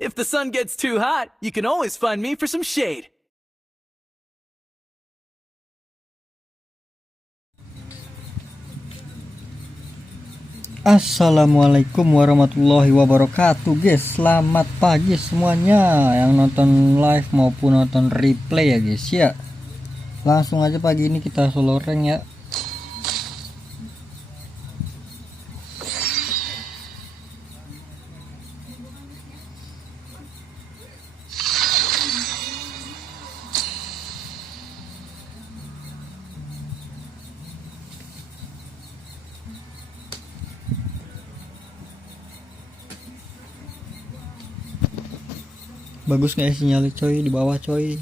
If the sun gets too hot, you can always find me for some shade. Assalamualaikum warahmatullahi wabarakatuh guys. Selamat pagi semuanya yang nonton live maupun nonton replay ya guys ya. Langsung aja pagi ini kita solo rank ya. Bagus nggak sinyalnya coy di bawah coy?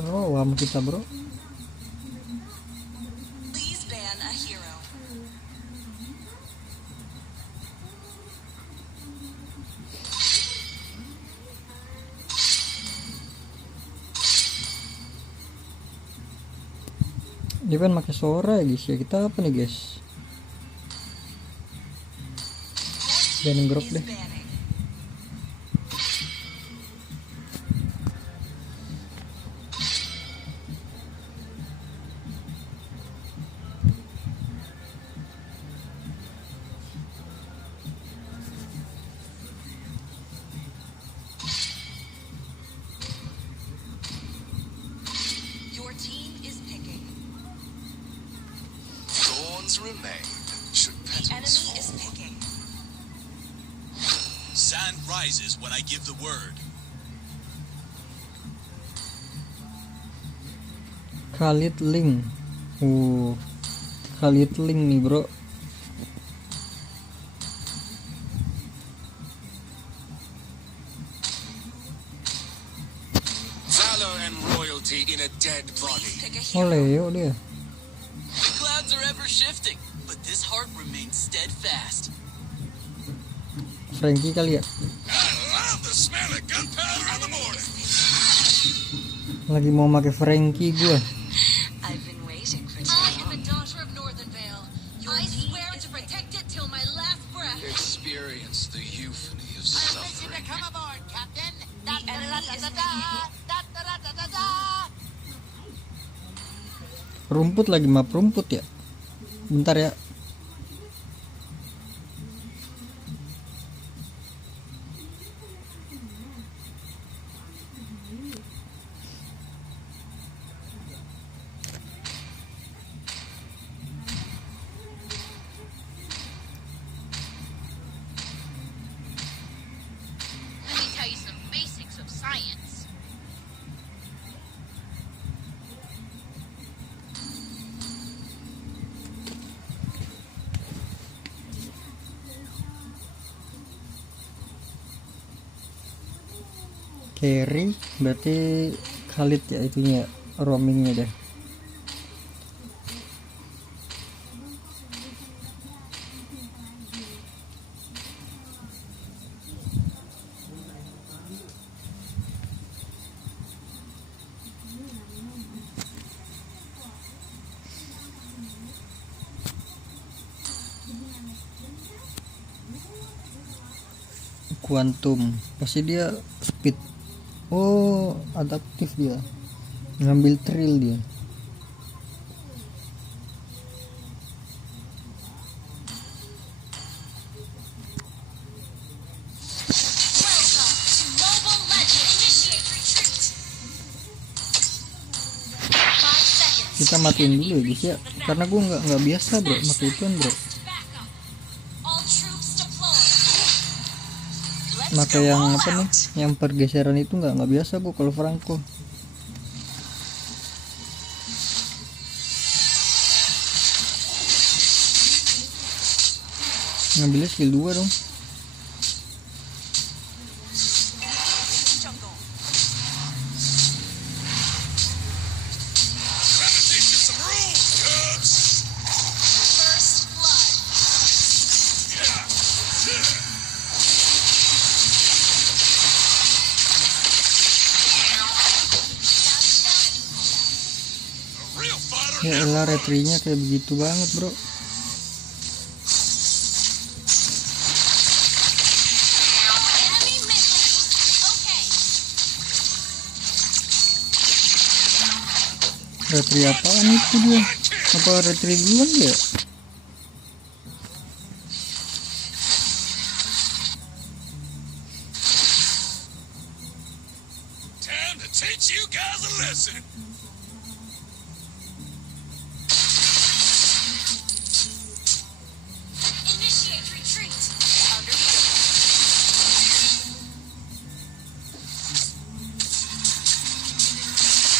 Bro, wam kita bro. Please ban a hero. Dia kan pakai suara ya guys ya. Kita apa nih guys? Banning grup Is deh. banning. Your team is picking. Thorns remain, should The petals enemy is fall. picking. Sand rises when I give the word. Khalid Link. Khalid Link nih bro. Valor and royalty in a dead Please body. pick a Oh hero. Leo dia. The clouds are ever shifting, but this heart remains steadfast. Frankie kali ya. I love the smell of gunpowder in the morning. Lagi mau pakai Frankie gua. I've been waiting for too I am long. a daughter of Northern Vale. I swear to protect it till my last breath. Experience the euphony of suffering. aboard, Captain. The enemy is picking. Rumput lagi map rumput ya. Bentar ya. Let me tell you some basics of science. Carry berarti Khalid ya itunya roamingnya deh. Quantum pasti dia speed. Oh adaptif dia, ngambil thrill dia. Welcome to Mobile Legends. Initiate retreat. 5 seconds. Kita matiin dulu ya guys ya, karena gua nggak biasa bro pakai ituan bro. Backup. All troops deployed. Maka yang apa nih, yang pergeseran itu nggak biasa gua kalau Franco. Ngambilnya skill 2 dong. Jungle. Gonna teach you some rules, cubs. First blood. A real fighter Ya elah, retrinya kayak begitu banget bro. Enemy missing. Okay. Retri apaan itu dia? Apa retri duluan dia? Time to teach you guys a lesson. Initiate retreat.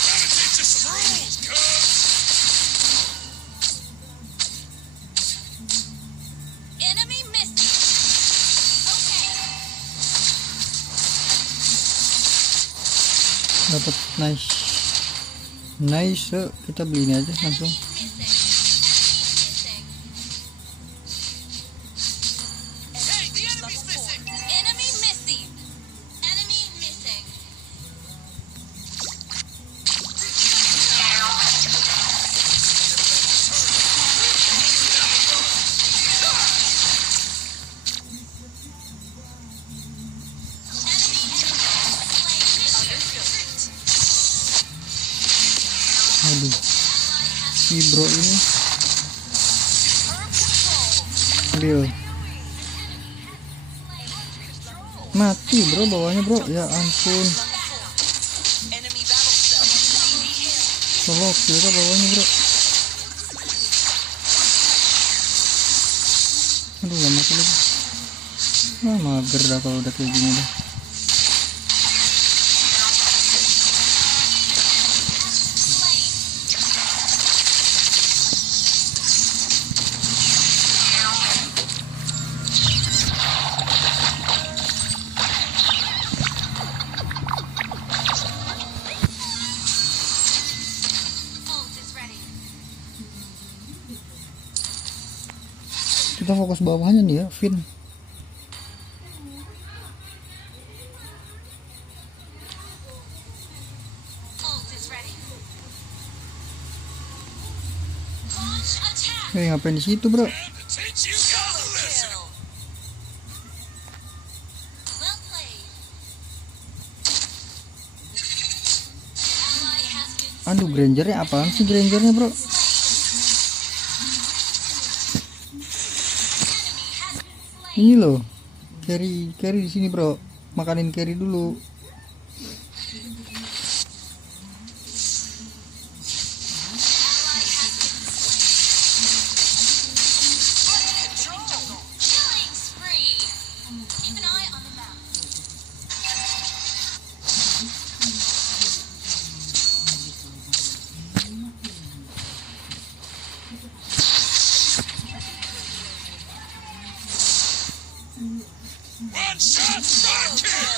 Gonna teach you some rules, cubs. Enemy missing. Okay. Dapat nice, kita beli ini aja langsung. Hey, the enemy's missing. Enemy missing. Enemy missing. Aduh, si bro ini ambil mati bro, bawahnya bro, ya ampun, Enemy battle cell. solok juga bawahnya bro. Aduh, gak mati lagi. Mager dah kalau udah kayak gini dah. Ult is ready. Kita fokus bawahnya nih ya, Vin. Ult is ready. Launch attack. Ngapain di situ bro? Time to teach you guys a lesson. Kill. Well played. Ally has been Aduh, Grangernya apaan sih Grangernya bro? Ini loh, carry di sini bro, makanin carry dulu. killing spree. Keep an eye on the map. One shot, one kill.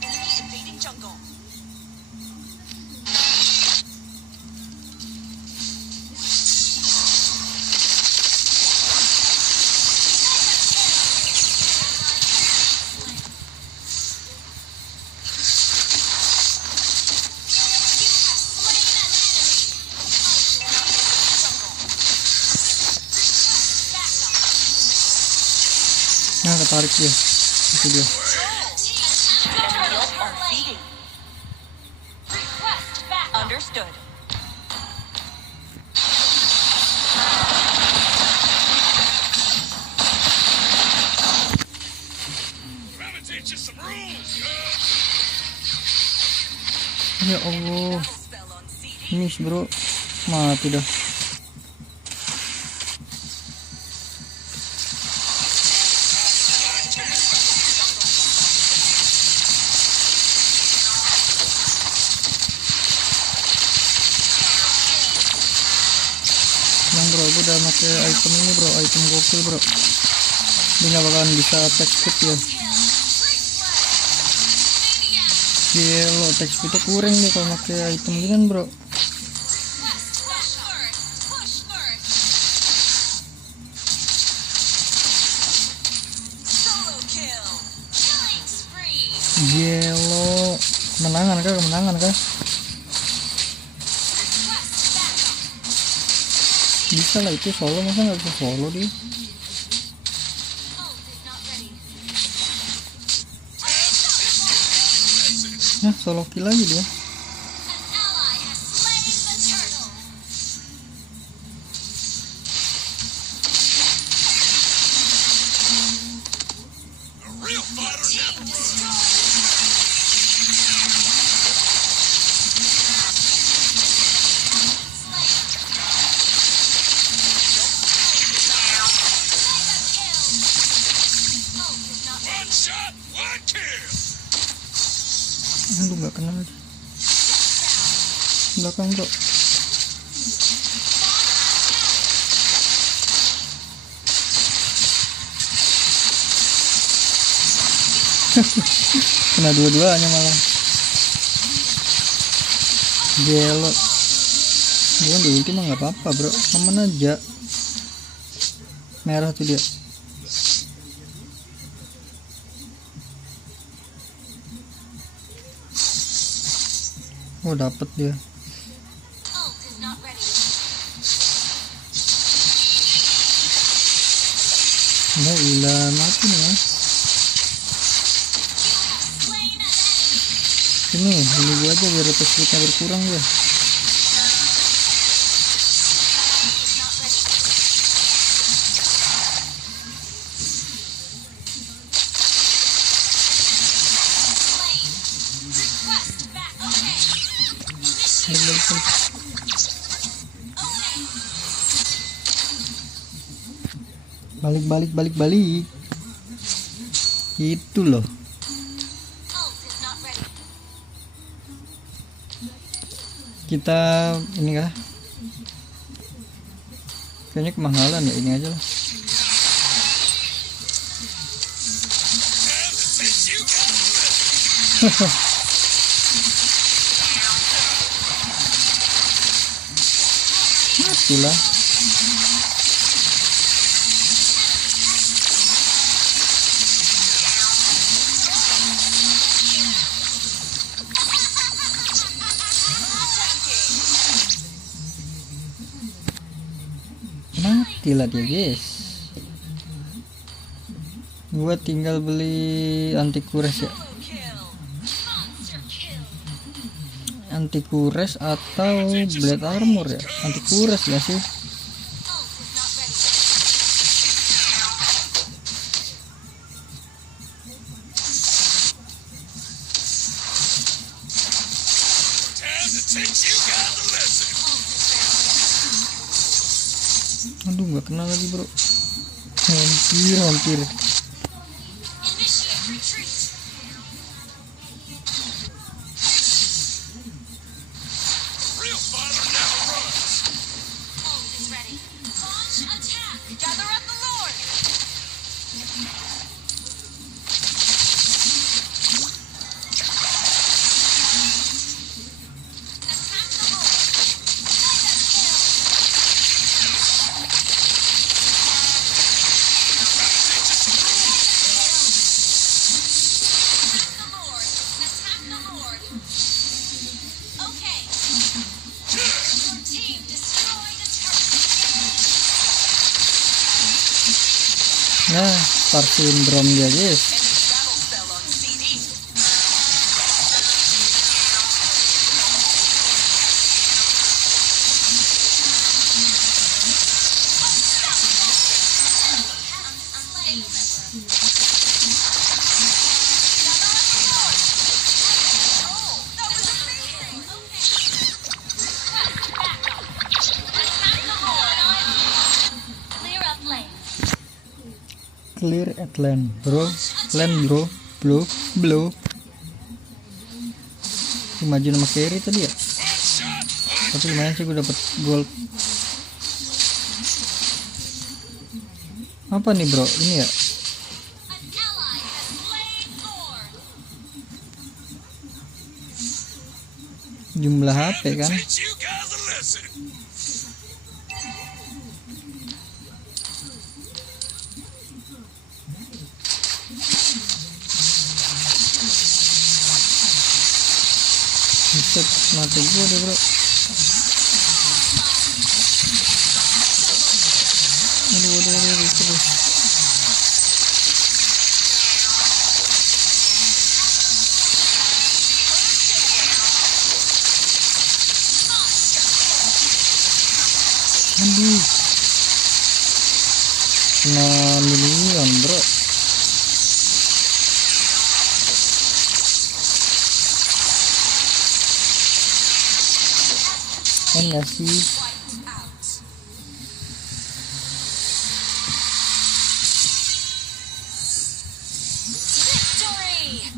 Enemy invading jungle. Nah, ketarik dia, itu dia. Enemy ult on feeding. Request back. Understood. Gonna teach you some rules, cubs. Ya Allah, Battle spell on CD. miss bro, mati dah. bro, gue udah pakai item ini bro, item gokil bro. Dia nggak bakalan bisa attack speed ya. Gila, attack speednya kurang nih kalau pakai item gini kan bro. Solo kill. Gelo, kemenangan kah? Kemenangan kah? Bisa lah itu solo, masa nggak bisa solo dia? Nah, solo kill lagi dia. A real fighter never runs. One shot, one kill. Aduh, nggak kena lagi. Belakang bro. Kena dua-duanya malah. Gelo. Gue di ulti mah nggak apa-apa bro, aman aja. Merah tuh dia. Oh, dapet dia. Nggak gila mati nih ya. Ini gua aja biar attack speednya berkurang ya. Balik. Itu loh. Kita ini kah? Kayaknya kemahalan ya, ini aja lah. Matilah. Matilah dia guys. Gua tinggal beli anti kures ya. Anti kures atau blade armor ya. Anti kures ya sih. Aduh, nggak kena lagi bro. Hampir. Nah, Star Syndrome dia guys. Clear at land bro, blue. Maju nama carry tadi ya, tapi lumayan sih gue dapet gold. Apa nih bro? Ini ya? An ally has slain Thor. Jumlah HP Time to kan? teach you guys a lesson. Buset, mati gua deh bro. Aduh, terus. Aduh. 6 milion bro. Enggak sih. Victory!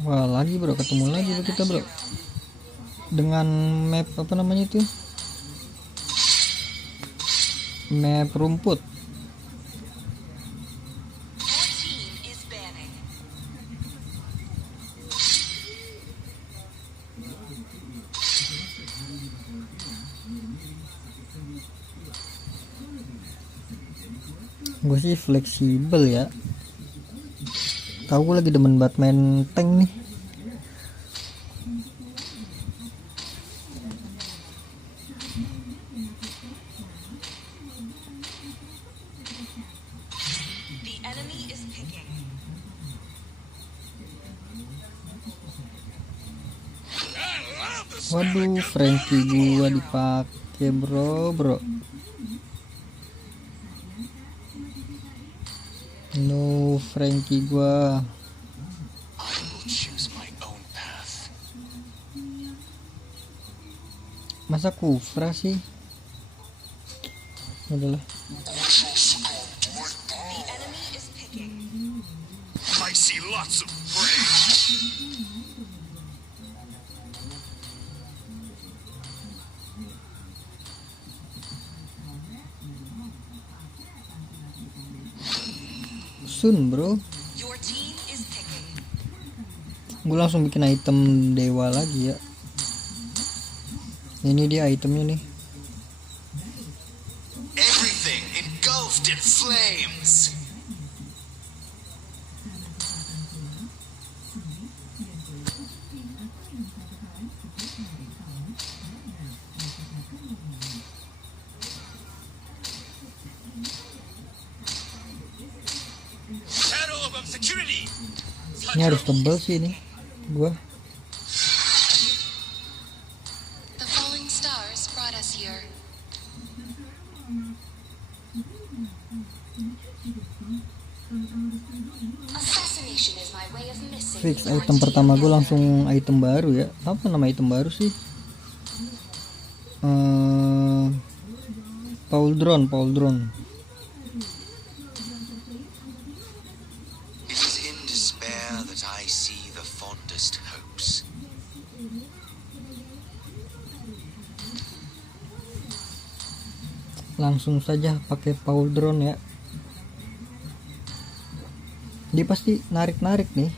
Wah, lagi bro, ketemu lagi bro kita bro. Dengan map apa namanya itu? Map rumput. Your team is banning. Gue sih fleksibel ya. Tahu gue lagi demen Batman tank nih. The enemy is picking. I love the smell Waduh, of Frankie gua dipakai bro. No, Frankie gua. I will choose my own path. Masa Kufra sih? Udahlah. The enemy is picking. I see lots of prey. Sun bro. Your team is picking. Gue langsung bikin item dewa lagi ya. Ini dia itemnya nih. Everything engulfed in flames. Shadow of obscurity. Ini harus tebel sih ini. Gua. The falling stars brought us here. Assassination is my way of missing. Fix item pertama gue langsung item baru ya. Apa nama item baru sih? Paul Drone. It is in despair that I see the fondest hopes. Langsung saja pakai Paul Drone ya. Dia pasti narik nih.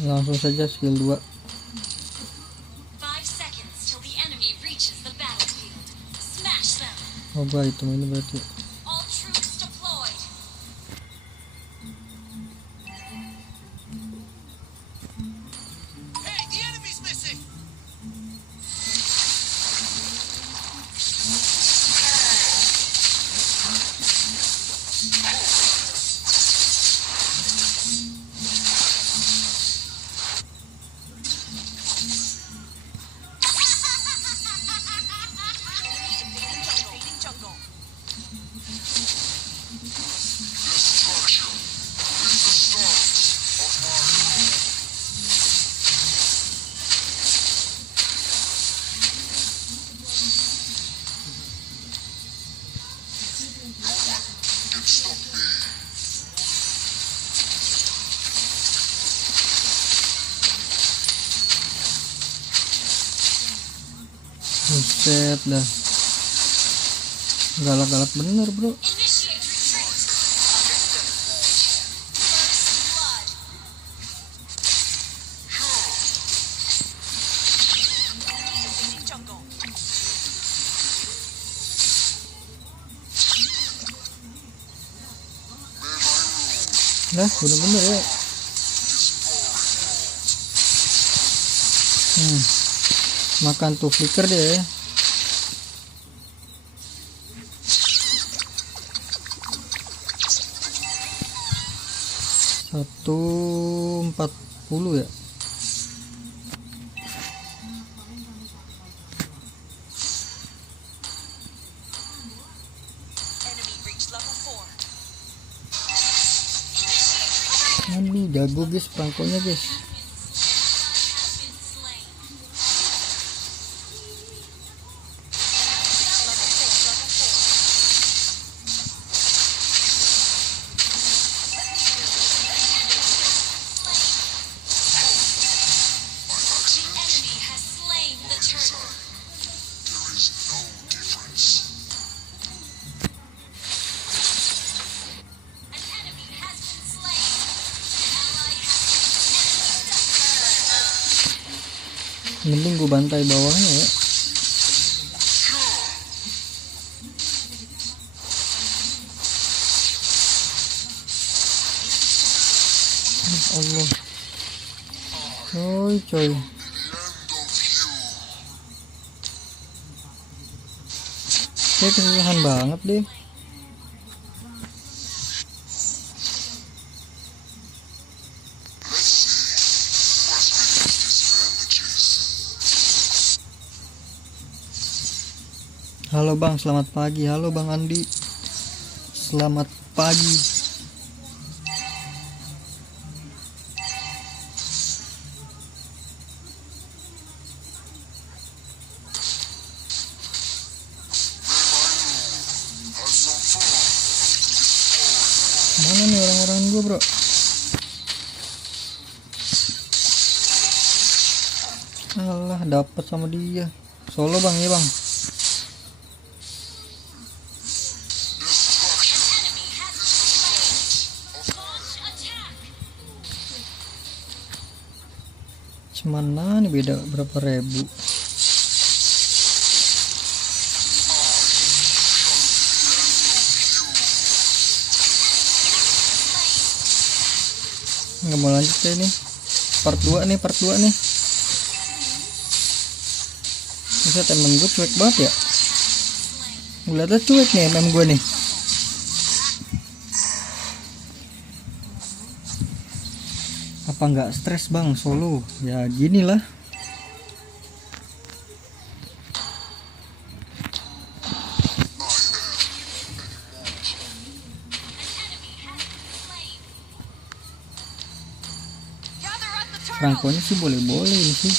Langsung saja skill 2. 5 seconds till the enemy reaches the battlefield. Smash them. Coba itu ini berarti. All troops deployed. Hey, the enemy's missing! Invading jungle. Destruction is the start of my rule. No one can stop me. Buset dah. Galak-galak bener, bro. Initiate retreat. First blood. Invading jungle. May my rule Lah, bener-bener ya. Makan tuh flicker deh ya. Satu 40 ya. Enemy reached level 4. Aduh, jago guys perangkonya guys. Has been slain. The enemy has slain the turtle. there is no difference. An enemy has been slain. An ally has been Mending gue bantai bawahnya ya. Allah. Coy. The end of you. Kayak kesusahan banget deh. Let's see what's beneath these bandages. Halo Bang, selamat pagi. Halo Bang Andi. Selamat pagi. May my rule have some fun destroying Mana nih orang-orang gue, bro? Alah, dapat sama dia. Solo Bang ya, Bang. destruction. enemy has been slain. Launch attack. Cuman nih beda berapa ribu. Nggak mau lanjut ya ini. Part 2 nih, part 2 nih. Bisa temen gue cuek banget ya. Ngeliatnya cuek nih MM gue nih. Apa nggak stres Bang solo? Ya gini lah. Gather at the turtle. Franconya sih boleh-boleh ini sih.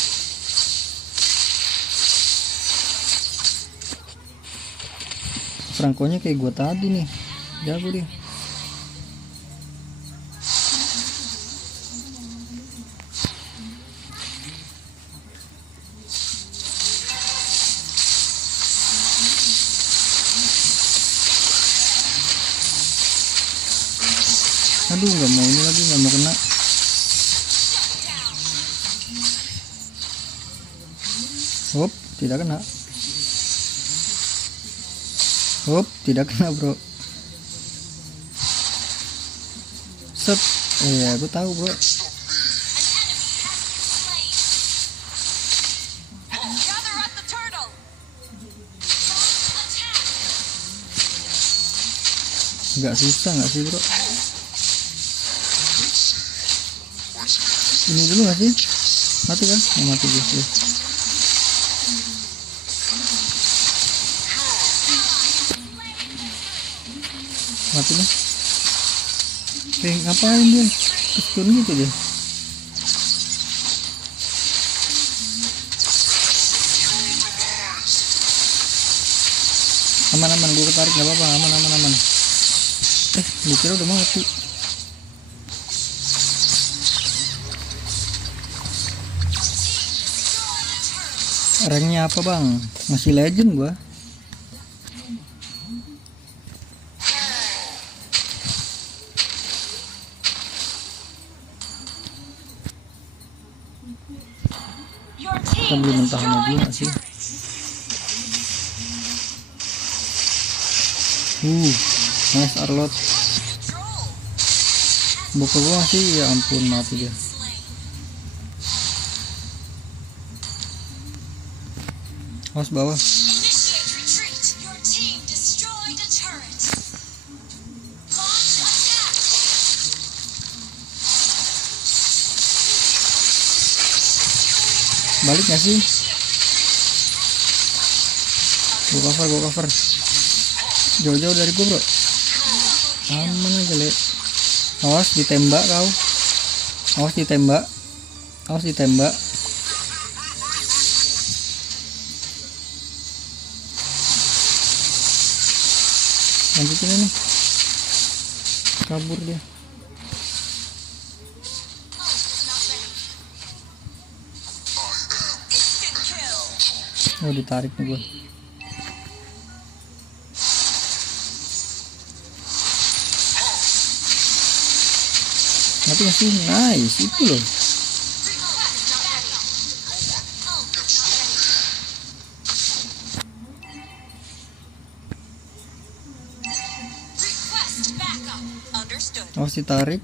Franconya kayak gua tadi nih. Jago dia. Aduh, nggak mau ini lagi, nggak mau kena. Hop, tidak kena. Hop, tidak kena bro. Set. Iya, gue tahu bro. Gather at the turtle. Agak susah nggak sih bro? Ini dulu nggak sih? Mati kan? Oh, mati guys ya. Mati nih. Ngapain dia? Kestun gitu dia. Aman, gue ketarik nggak apa-apa. Aman. Dikira udah mati. Ranknya apa bang? Masih legend gua. Your Kita team beli mentahnya dulu destroyed nggak sih? Nice Arlot. Buka gua masih, ya ampun mati dia. Awas bawah. Initiate retreat. Your team destroyed a turret. Launch attack. Balik gak sih? Gua cover. Jauh-jauh dari gua bro. Aman aja le. Awas ditembak kau. Awas ditembak. Lanjutin ini. Kabur dia. instant kill. Oh ditarik nih gua. Mati gak sih? Nice, itu loh. Request backup. Understood. Awas ditarik.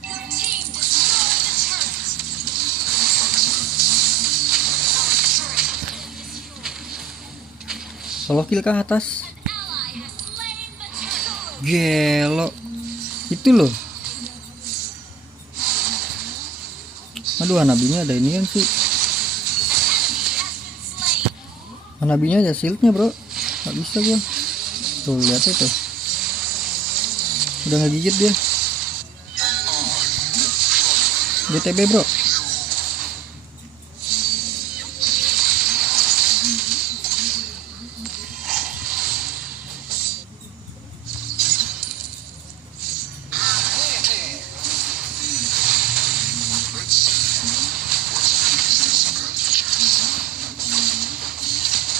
Your team destroyed a turret. Solo kill ke atas. Ally has slain the turret. Gelo. Itu loh. Aduh, Hanabinya ada ini kan sih. Hanabinya ada shieldnya bro. Gak bisa gua. Tuh lihat itu. Udah ngegigit dia. BTB bro.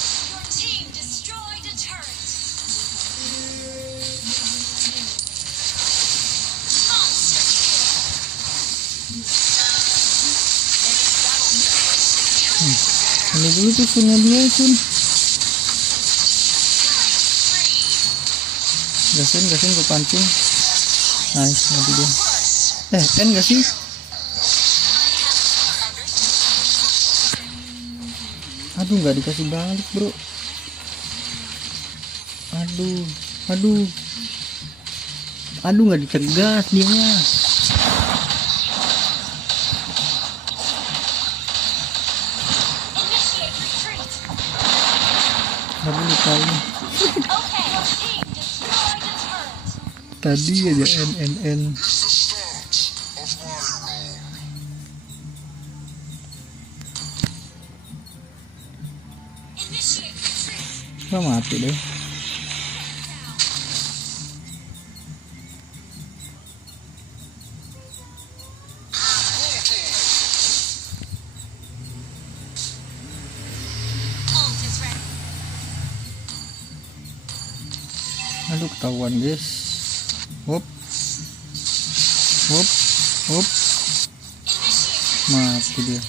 Your team destroyed a turret. Monster kill. Ini dulu tuh sunnya dia sun. Gasin gue pancing. Nice nanti dia. N gak sih? Aduh nggak dikasih balik bro. Aduh nggak dicegas dia. Initiate retreat. Nggak boleh kali. Okay, your team destroyed a turret. Tadi aja N. Is the start of my role. Initiate retreat. Nggak mati deh. Ult is ready. Aduh ketahuan guys. Hop. Initiate retreat. Mati dia.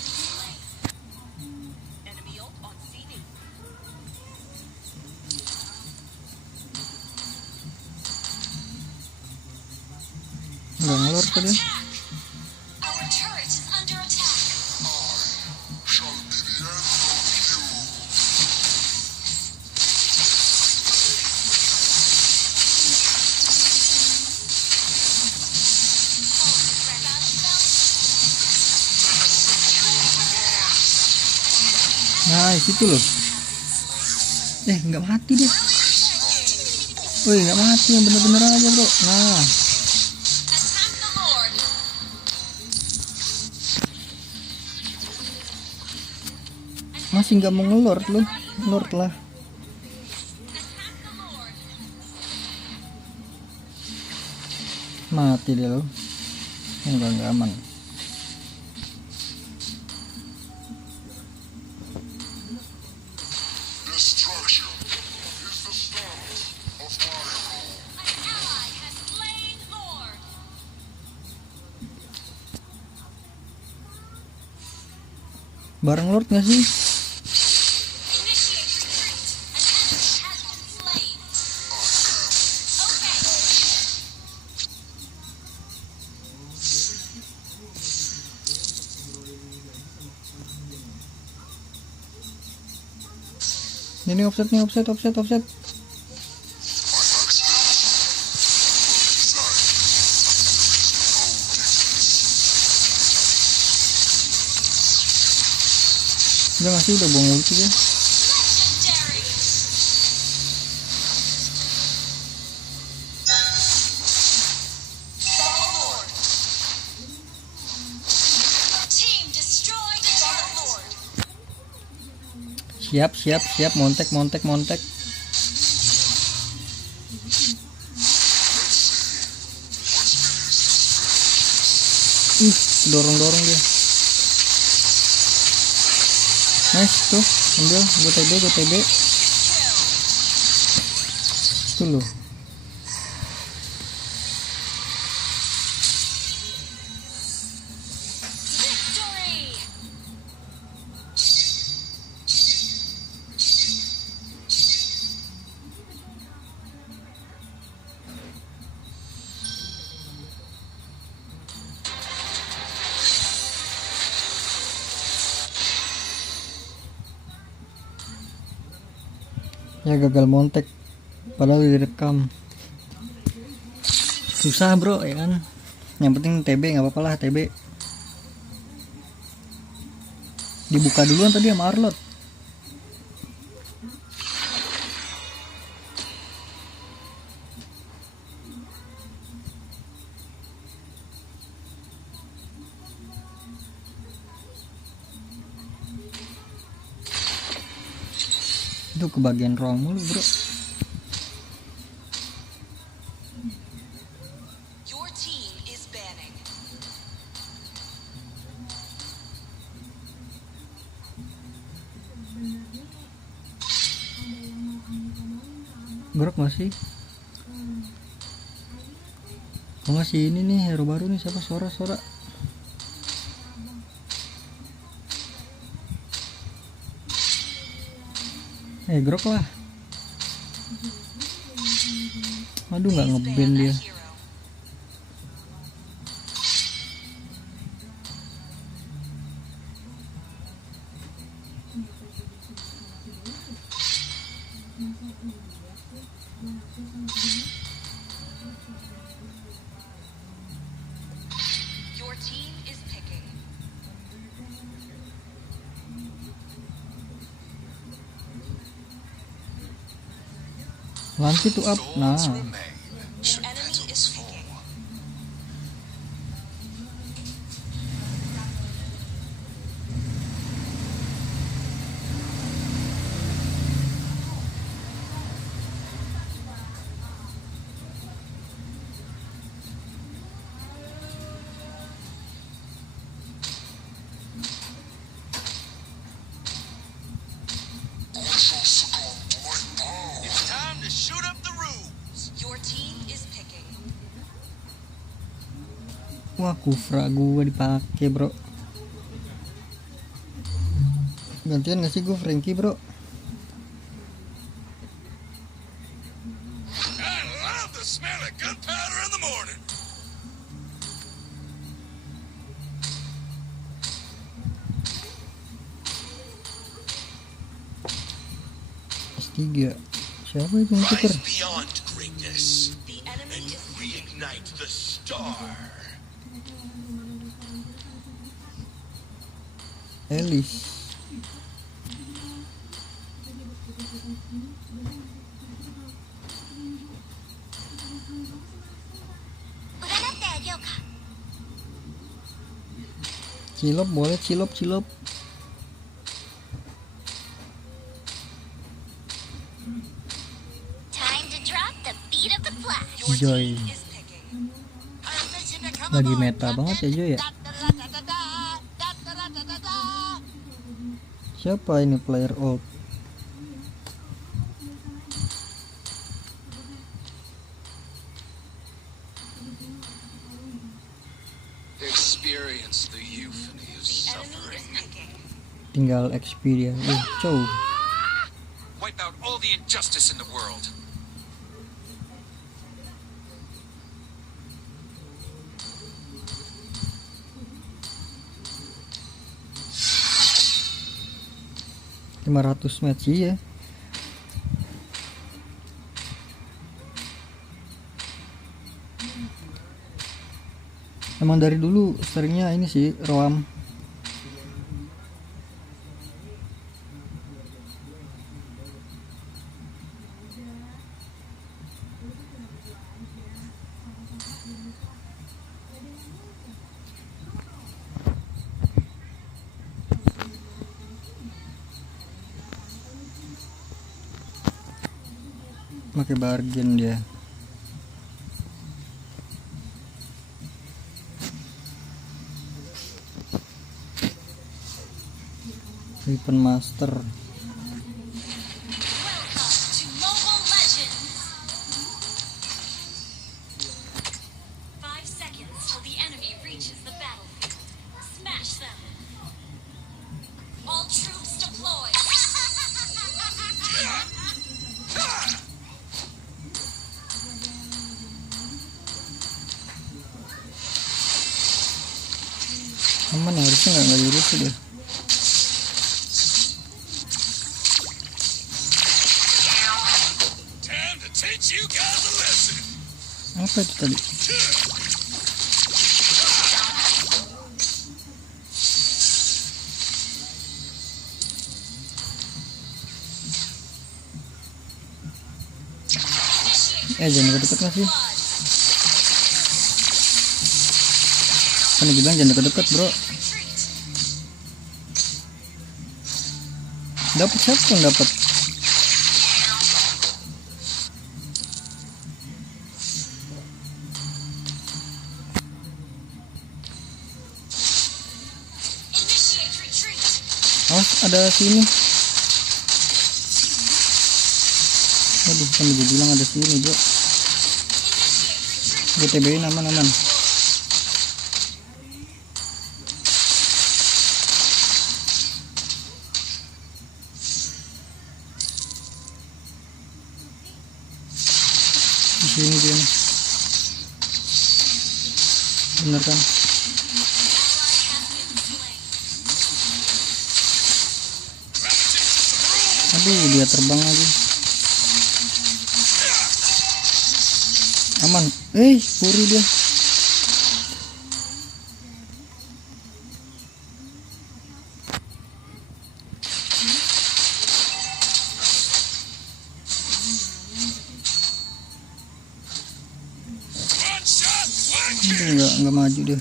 Nggak ngelor tadi. Our turret is under attack. Shall be the end of you. Nah, situ loh. Nggak mati deh. Woi, nggak mati, yang bener-bener aja bro. Nah, Attack the Lord. masih nggak mau ngelord loh. Lord lah. Mati deh lo. Nggak aman. Destruction is the start of my rule. An ally has slain Lord. Bareng Lord nggak sih? Initiate retreat. An enemy has been slain. Okay. Ini offset nih, offset. My accident will be designed. Udah nggak sih, udah buang ulti ya. Legendary. Lord. Team destroyed the Lord. Siap, montek. Dorong dia. Nice tuh, ambil, gue TB. Tuh loh. Victory. Ya gagal montek, padahal direkam. Susah bro ya kan. Yang penting TB, nggak apa-apa lah TB. Dibuka duluan tadi sama Arlot. Itu kebagian ruang mulu bro. Your team is banning. Grok masih. Oh masih ini nih hero baru nih, siapa? Sora. Grok lah. Aduh nggak nge-ban dia. Your team is picking. Lanci tuh up. Nah, The enemy is picking. I shall succumb to my power. It's time to shoot up the rooms. Your team is picking. wah Kufra gua dipakai bro. Gantian nggak sih gue Frankie bro? I love the smell of gunpowder in the morning. 3. Siapa itu yang tuker? Rise beyond greatness The enemy and is reignite the star. Elis. Cilop boleh, cilop. Time to drop the beat of the flash. your Joy. team is picking. Lagi meta banget ya Joy ya. Siapa ini player old? Experience the euphony of The enemy suffering. is picking. Tinggal Xperia. Cow. Wipe out all the injustice in the world. .500 match ya. Emang dari dulu seringnya ini sih roam. Pakai bargain dia. Weapon Master. Welcome to Mobile Legends. 5 seconds till the enemy reaches the battlefield. Smash them. All troops deployed. Aman ya, harusnya nggak jurus deh. Time to teach you guys a lesson. Apa itu tadi? Jangan deket-deket masih. Kan dibilang jangan deket-deket bro. Dapat siapa yang dapat? Initiate retreat. Awas ada sini. Waduh, kan dia bilang ada sini bro. Gue TB-in aman-aman. Di sini dia nih. Bener kan? Aduh, dia terbang lagi. Aman. Puri dia. One shot, one Aduh, kill. nggak maju dia.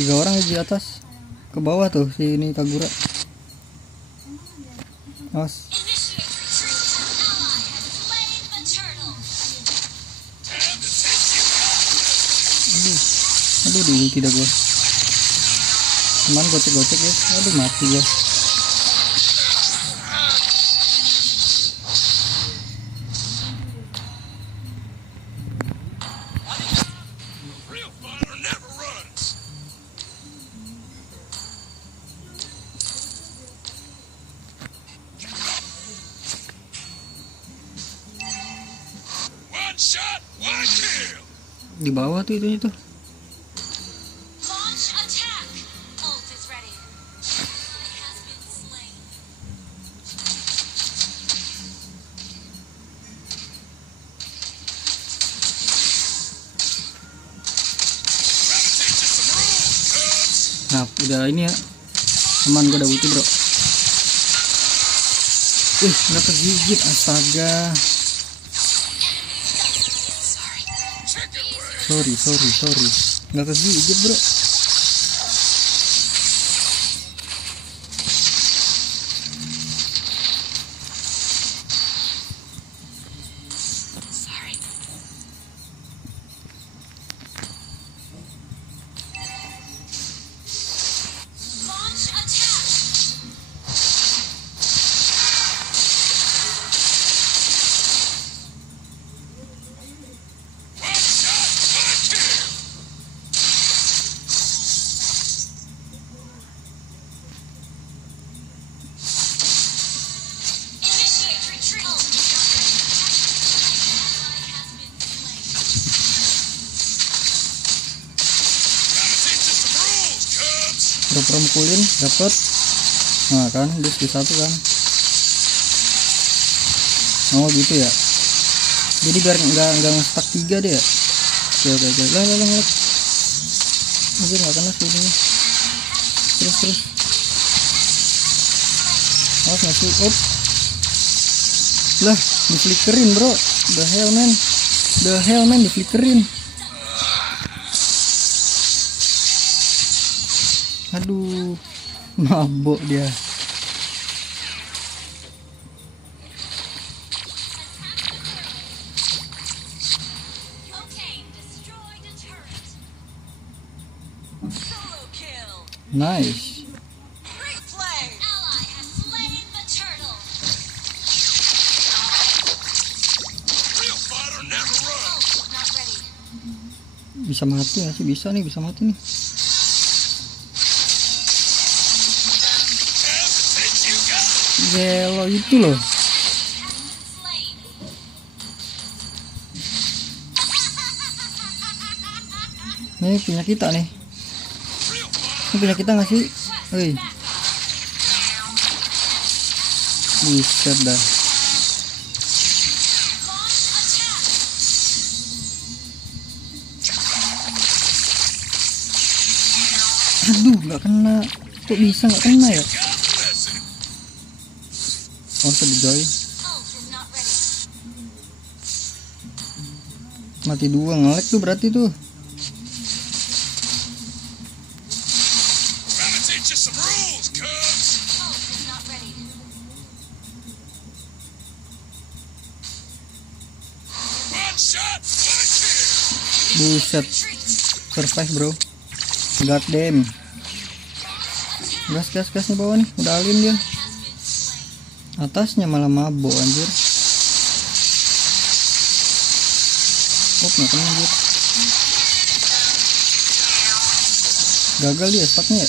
3 orang di atas. Ke bawah tuh si ini Kagura. Awas. Initiate retreat. Ally has slain the turtle. Time to teach you guys. Aduh di ulti dah gua. Cuman gocek-gocek ya. Aduh mati gua. Real fighter never runs. One shot, one kill. Di bawah tuh itu. Launch attack. Ult is ready. Ally has been slain. Nah udah ini ya, aman, gue udah ulti bro. Nggak kegigit, astaga. Sorry, nggak kegigit bro. Launch attack. Initiate retreat. Ally has been slain. Pura-pura mukulin, dapet. Nah kan, dia skill 1 kan. Oh gitu ya. Jadi biar nggak nge-stuck 3 deh ya. Oke. Lah. Aja nggak kena sih ini. Terus. Awas masuk. Lah, diflickerin bro. The hell man, diflickerin. Aduh, mabok dia. Okay, destroyed a turret. Solo kill. Nice. Great play. Ally has slain the turtle. Real fighter never runs. Ult not ready. Bisa mati nggak sih? Bisa mati nih. Gelo itu loh. Slain. Ini punya kita nih. Ini punya kita nggak sih? Woi. Buset dah. Launch attack. Aduh, nggak kena. Kok bisa nggak kena ya? Oh, sedih Ult is not ready. mati 2, nge-lag tuh berarti tuh. Gotta teach you some rules, cuz. Ult is not ready. One shot, one kill. Buset, survive bro. God damn. Gas nih bawah nih, udah alim dia. Atasnya malah mabok anjir. Nggak kena anjir. Gagal dia stucknya ya.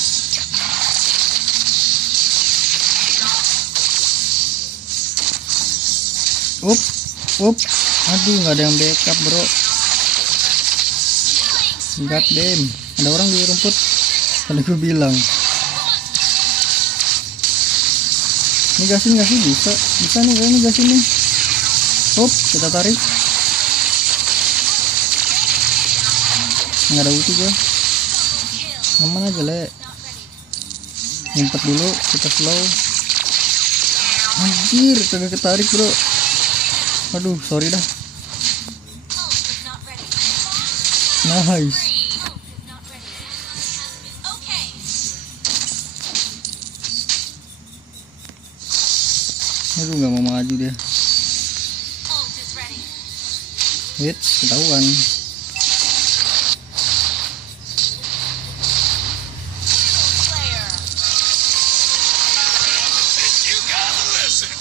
Aduh, nggak ada yang backup bro. God damn, ada orang di rumput. Tadi gue bilang. Ini gasin nggak sih? Bisa nih kayaknya gasin nih. Kita tarik. Nggak ada ulti gue. Aman aja le. Ngumpet dulu, kita slow. Anjir, kagak ketarik bro. Aduh, sorry dah. Nice. Ult is not ready. Okay. Aduh, nggak mau maju dia. Ult is ready. Hits, ketahuan. Player. You gotta listen.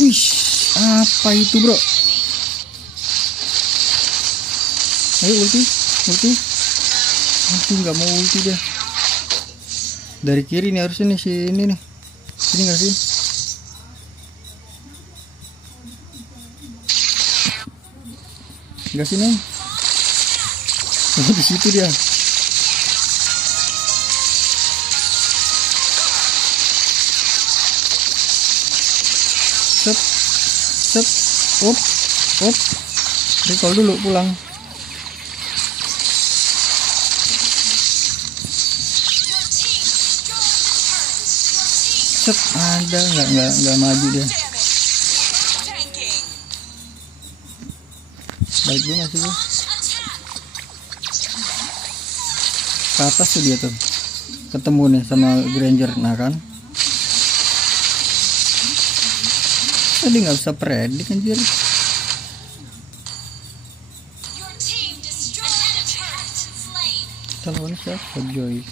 Wih, apa itu bro? Ayo ulti. Aduh, nggak mau ulti dia. Dari kiri nih harusnya nih, sini nih. Sini nggak sih? Nggak sini. Oh, di situ dia. Set. Op. Recall dulu pulang. Set, ada nggak maju dia. Damage. Tanking. Baik gue masih gue. Launch attack. Ke atas tuh dia tuh. Ketemu nih sama Granger, nah kan. Tadi nggak bisa predik anjir. Your team destroyed a turret. Slain. Kita lawan siapa Joy? Ini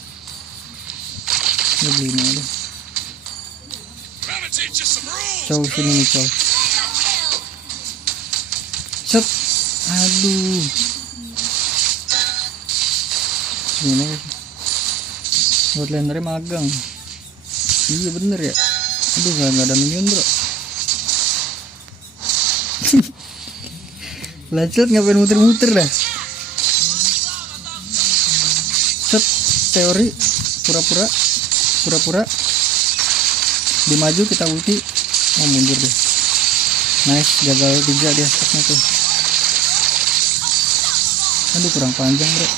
beli ini aja. Gotta teach you some rules. Cow sini nih cow. Kill. Set. Aduh. Gimana ya? Buat lendernya magang. Iya bener ya. Aduh gak ada minion bro. Lanjut ngapain muter-muter dah. Set. Teori. Pura-pura. Dia maju kita ulti. Oh mundur deh. Nice, gagal 3 dia stoknya tuh. Aduh kurang panjang bro.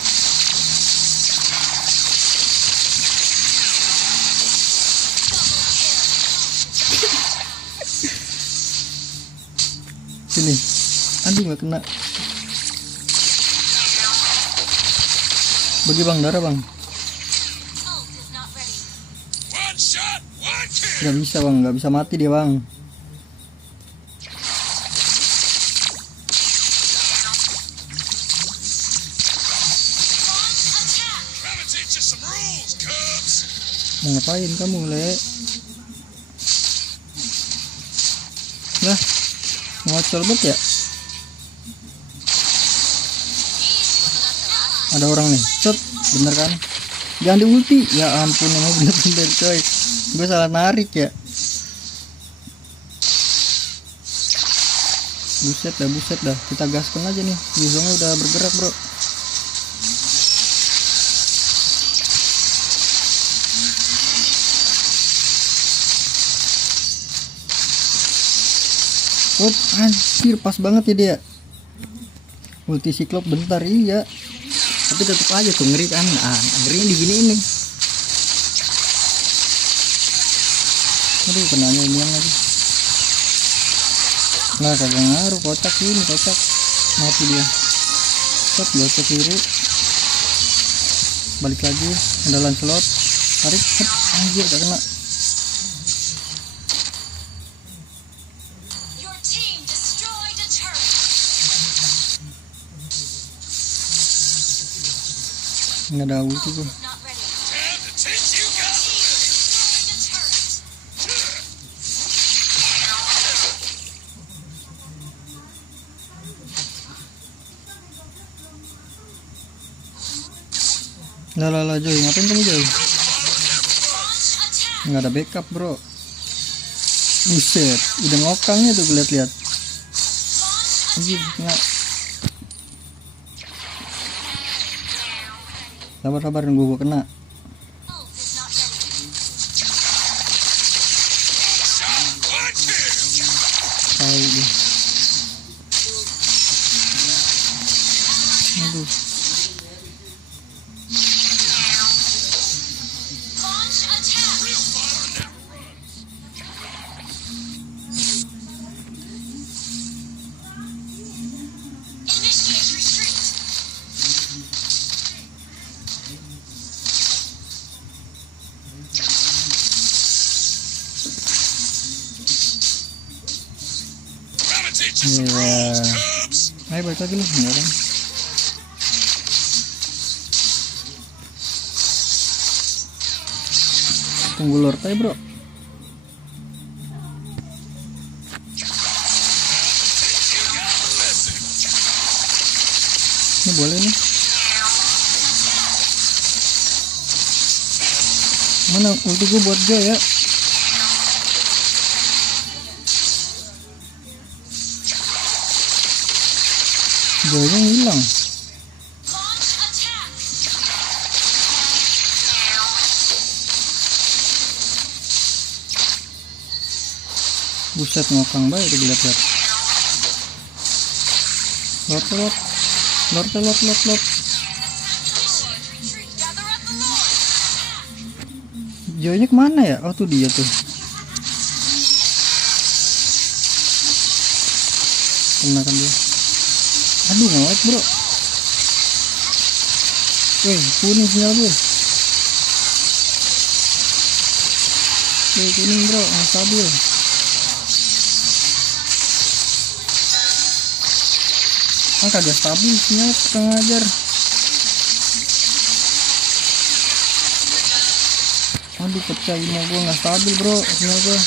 Sini. Aduh gak kena. Bagi bang darah bang. Ult is not ready. One shot, one kill. Gak bisa bang, gak bisa mati dia bang. Gotta teach you some rules, Cubs. Mau ngapain kamu le? Lah, ngocol bet ya? Ada orang nih, set, bener kan? Jangan di ulti, ya ampun emang bener-bener coy. Gue salah narik ya. Buset dah, kita gaskan aja nih. Yuzongnya udah bergerak bro. Oh anjir pas banget ya dia. Ulti Cyclops bentar iya. Tapi tetep aja tuh ngeri kan. Nah, ngerinya di gini ini. Aduh kenanya ini yang lagi. Nah kagak ngaruh, kocak ini kocak. Mati dia. Set belok ke kiri. Balik lagi, ada Lancelot. Tarik, set, anjir gak kena. Your team destroyed a turret. Nggak ada ulti tuh. Is not ready. Time to teach you guys. Destroyed a turret. Lah Joy, ngapain kamu Joy? Launch attack. Nggak ada backup bro. Buset, udah ngokangnya tuh gue liat-liat. Anjir, nggak. Sabar nunggu gue kena. Ult is not ready. Shot, one kill. Tahu deh. Aduh. Launch attack. Real fighter never runs. Initiate retreat. Gotta teach you some Yeah. rules, Cubs. Ayo balik lagi lu, enggak kan? Tunggu Lord aja bro. Ini boleh nih. Mana ulti gue buat Joy ya? Joynya hilang. Launch attack. Buset ngokang banget itu lihat-lihat. Lord. Initiate retreat. Gather up the Lord. Joynya kemana ya? Oh tuh dia tuh. Kena kan dia. Aduh nge-lag bro. Wih kuning sinyal gue. Wih kuning bro, nggak stabil. Kagak stabil sinyal, kurang ajar. Aduh pecah imo gue, nggak stabil bro sinyal gue.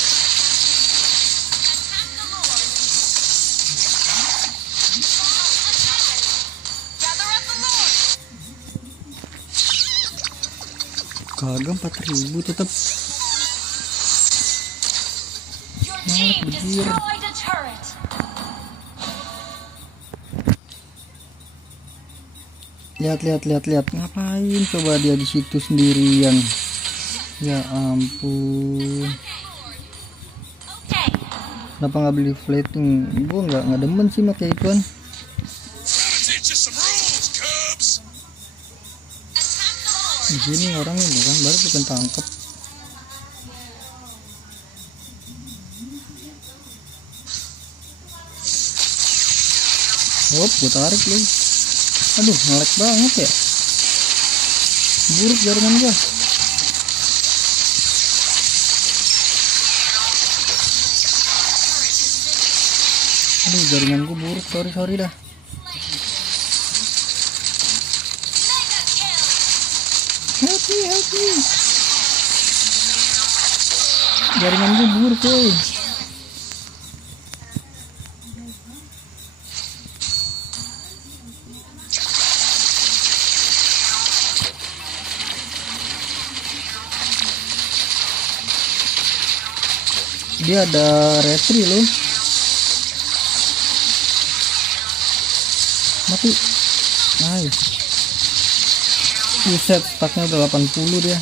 Gather up the Lord. Kagak 4.000 tetap. Your team berdiri. destroyed a turret. Lihat ngapain coba dia di situ sendirian. Ya ampun. Okay. Kenapa nggak beli flating? Gue nggak demen sih pakai ituan. Gotta teach you some rules, Cubs. Di sini orangnya bukan baru kita tangkap. Hop, gue tarik lagi. Aduh, nge-lag banget ya. Buruk jaringan gua. Aduh, jaringan gua buruk. Sorry dah. Help me. Jaringan gua buruk, coy. Dia ada retri loh. Mati. Nice. Buset, stacknya udah 80 dia.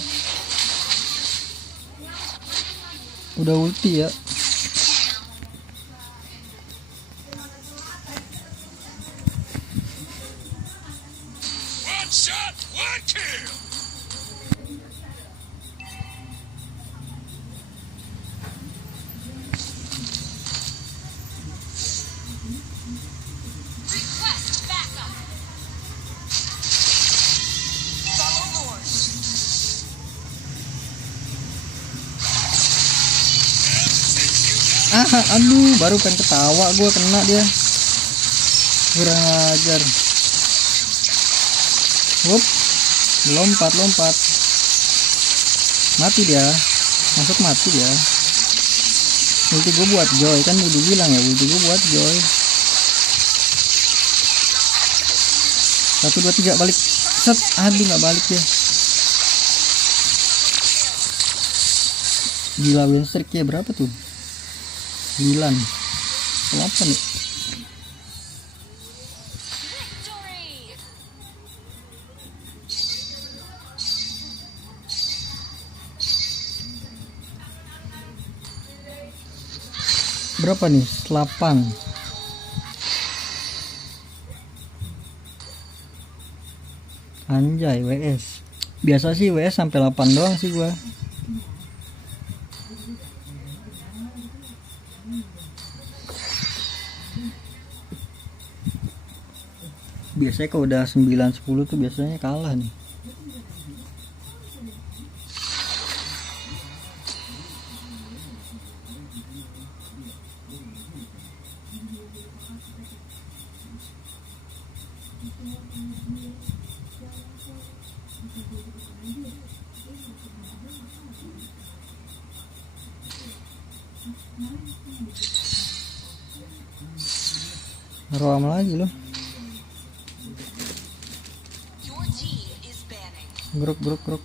Udah ulti ya. One shot, one kill. Request backup. Follow Lord. Aduh, baru pengen ketawa gue kena dia. Kurang ajar. Wup, lompat. Mati dia. Masuk mati dia. Ulti gue buat Joy, kan udah bilang ya, ulti gue buat Joy. 1, 2, 3 balik. Set, aduh nggak balik dia. Gila, win streak ya berapa tuh? 9 8 nih. Victory. Berapa nih? 8. Anjay, WS. Biasa sih WS sampai 8 doang sih gua. Biasanya kalau udah 9-10 tuh biasanya kalah nih. Roam lagi loh. Your team is banning. Grok.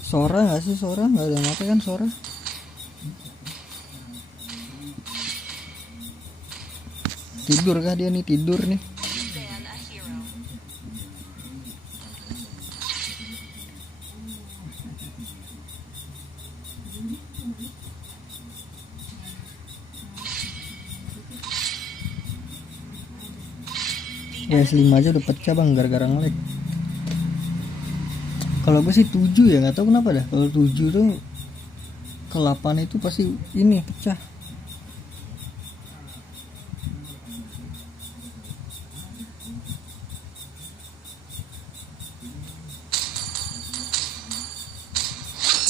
Sora nggak sih? Sora nggak ada mati kan Sora? Tidur kah dia nih? Tidur nih. Ban a hero. PS5 aja udah pecah bang gara-gara ngelag. Kalau gue sih 7 ya, nggak tahu kenapa dah. Kalau 7 tuh ke 8 itu pasti ini pecah.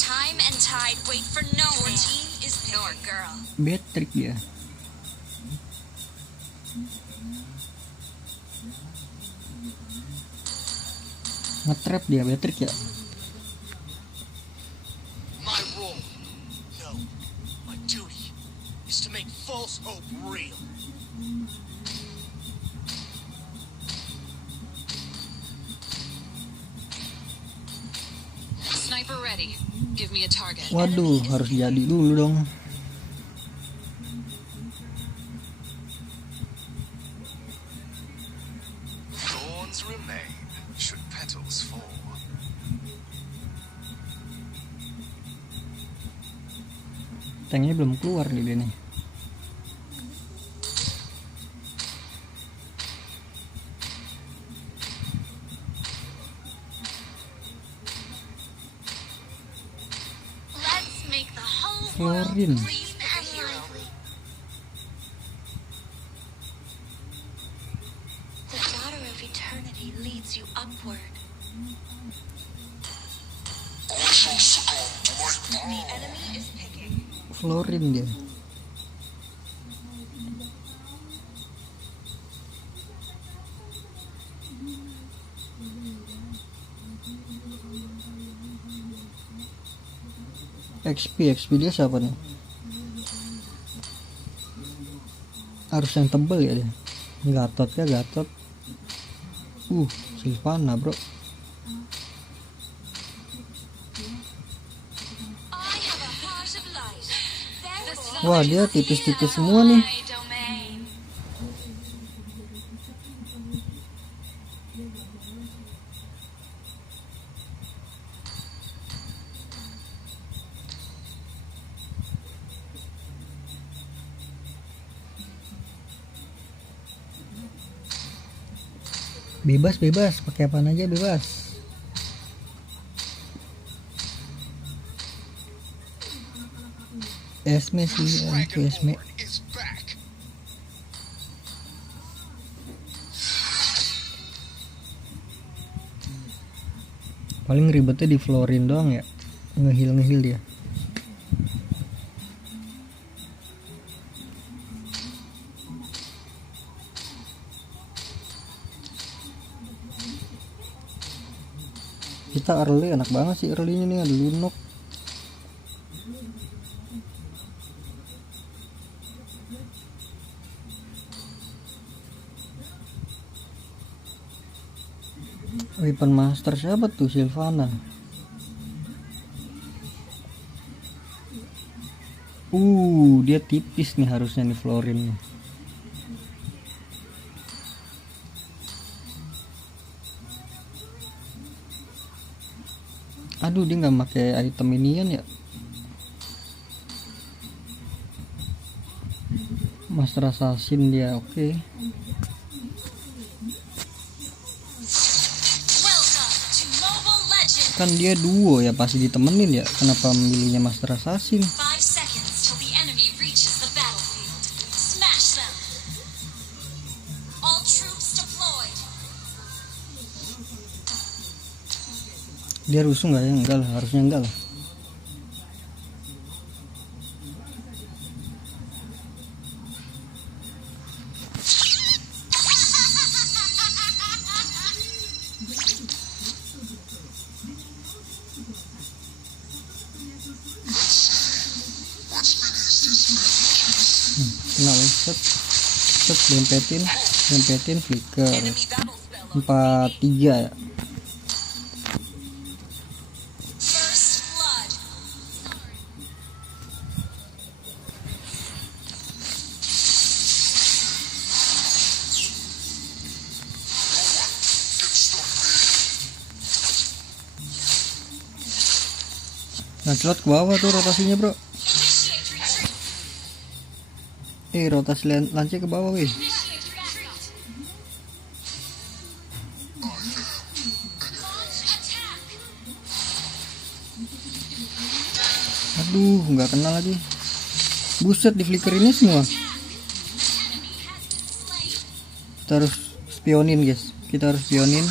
Time and tide wait for no man. Your team is your girl. Betrik dia. Nge-trap dia Betrik ya. My role, no, my duty is to make false hope real. Sniper ready. Give me a target. Waduh, harus jadi dulu dong. Thorns remain should petals fall. Tanknya belum keluar nih dia nih. Let's make the whole Florin. world breathe and lively. The daughter of eternity leads you upward. I shall succumb to my The power. enemy is picking. Florin dia. XP dia siapa nih? Harus yang tebel ya dia. Gatot ya Gatot. Sylvana bro. I have a heart of light. Therefore, Wah dia tipis-tipis semua nih. my domain. Bebas pakai apaan aja bebas. Esme sih itu Esme. Dragonborn is back. Paling ribetnya di Florin doang ya. Ngehil dia. Kita early enak banget sih early-nya nih, ada Lunok. Weapon Master siapa tuh? Sylvana. Dia tipis nih harusnya nih Florin. Aduh dia nggak pakai item inian ya. Master Assassin dia oke. Welcome to Mobile Legends. Kan dia duo ya pasti ditemenin ya. Kenapa memilihnya Master Assassin? 5 seconds till the enemy reaches the battlefield. Smash them. All troops deployed. Dia rusuh nggak ya? Enggak lah, harusnya enggak lah. Kena set dempetin flicker Enemy battle spell on 4-3 ya. First blood. Can stop me. Nah slot ke bawah tuh rotasinya bro. Initiate retreat. Rotasi lancnya ke bawah wih. Initiate retreat. Aduh, nggak kena lagi. Buset, di flicker ini semua. Kita harus spionin guys. Kita harus spionin.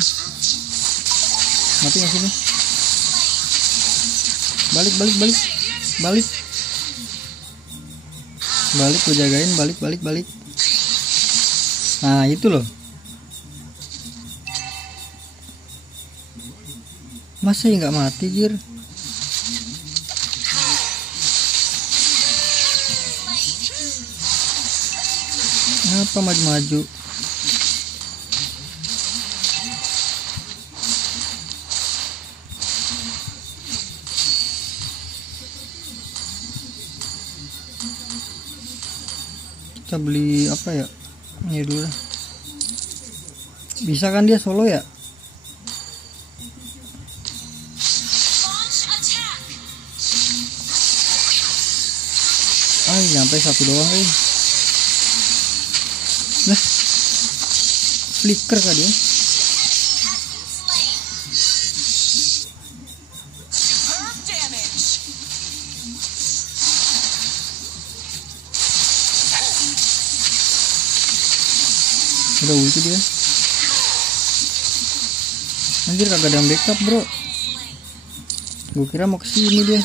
Mati nggak sini? Balik. Gue jagain. Balik. Nah itu loh. Masa ya nggak mati jir? Apa maju-maju? Kita beli apa ya? Ini dulu lah. Bisa kan dia solo ya? Nyampe satu doang Lah, flicker kah dia? Udah ulti dia. Anjir, kagak ada yang backup bro. Gue kira mau kesini dia.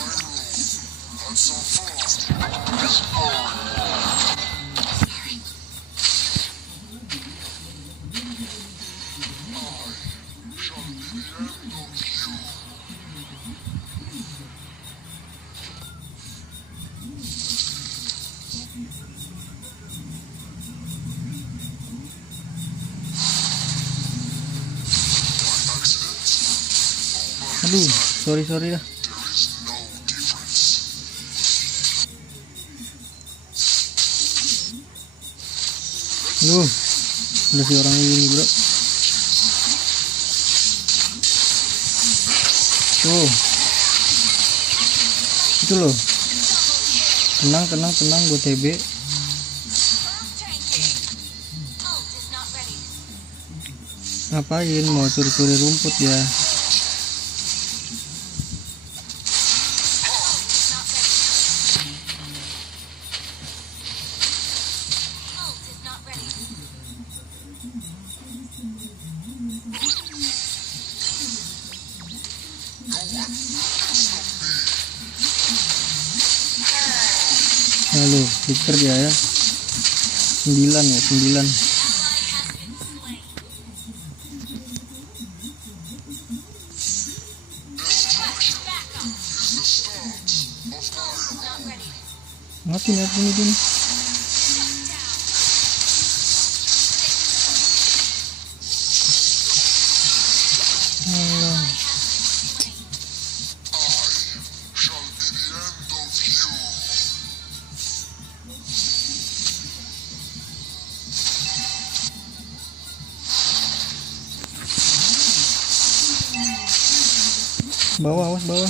Aduh, sorry dah. Aduh, udah si orang ini bro. Tuh, itu loh. Tenang, gue TB. Ngapain mau curi-curi rumput ya? Halo, flicker dia ya. 9. Ngapain ini? Alah. Bawah, awas bawah.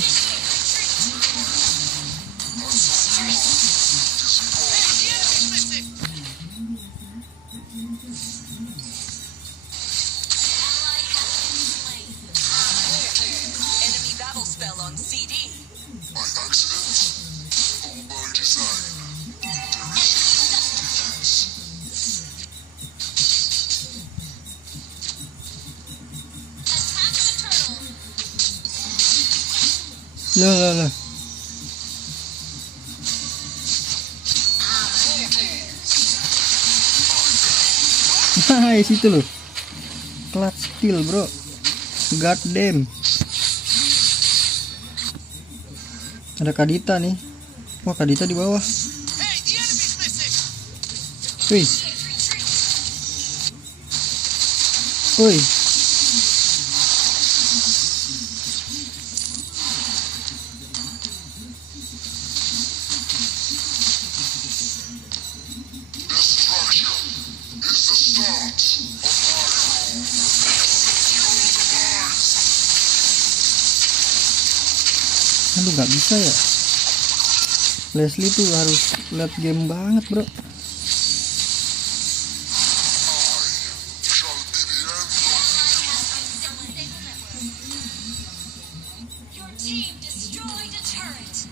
Enemy battle spell on CD. By accident or by design, there is no defense. Lah. Hai, situ loh. Clutch kill, bro. God damn. Ada Kadita nih. Wah, Kadita di bawah. Hey, the enemy's missing. Wih. Woi. Aduh, nggak bisa ya. Leslie tuh harus lihat game banget bro. Your team destroyed a turret.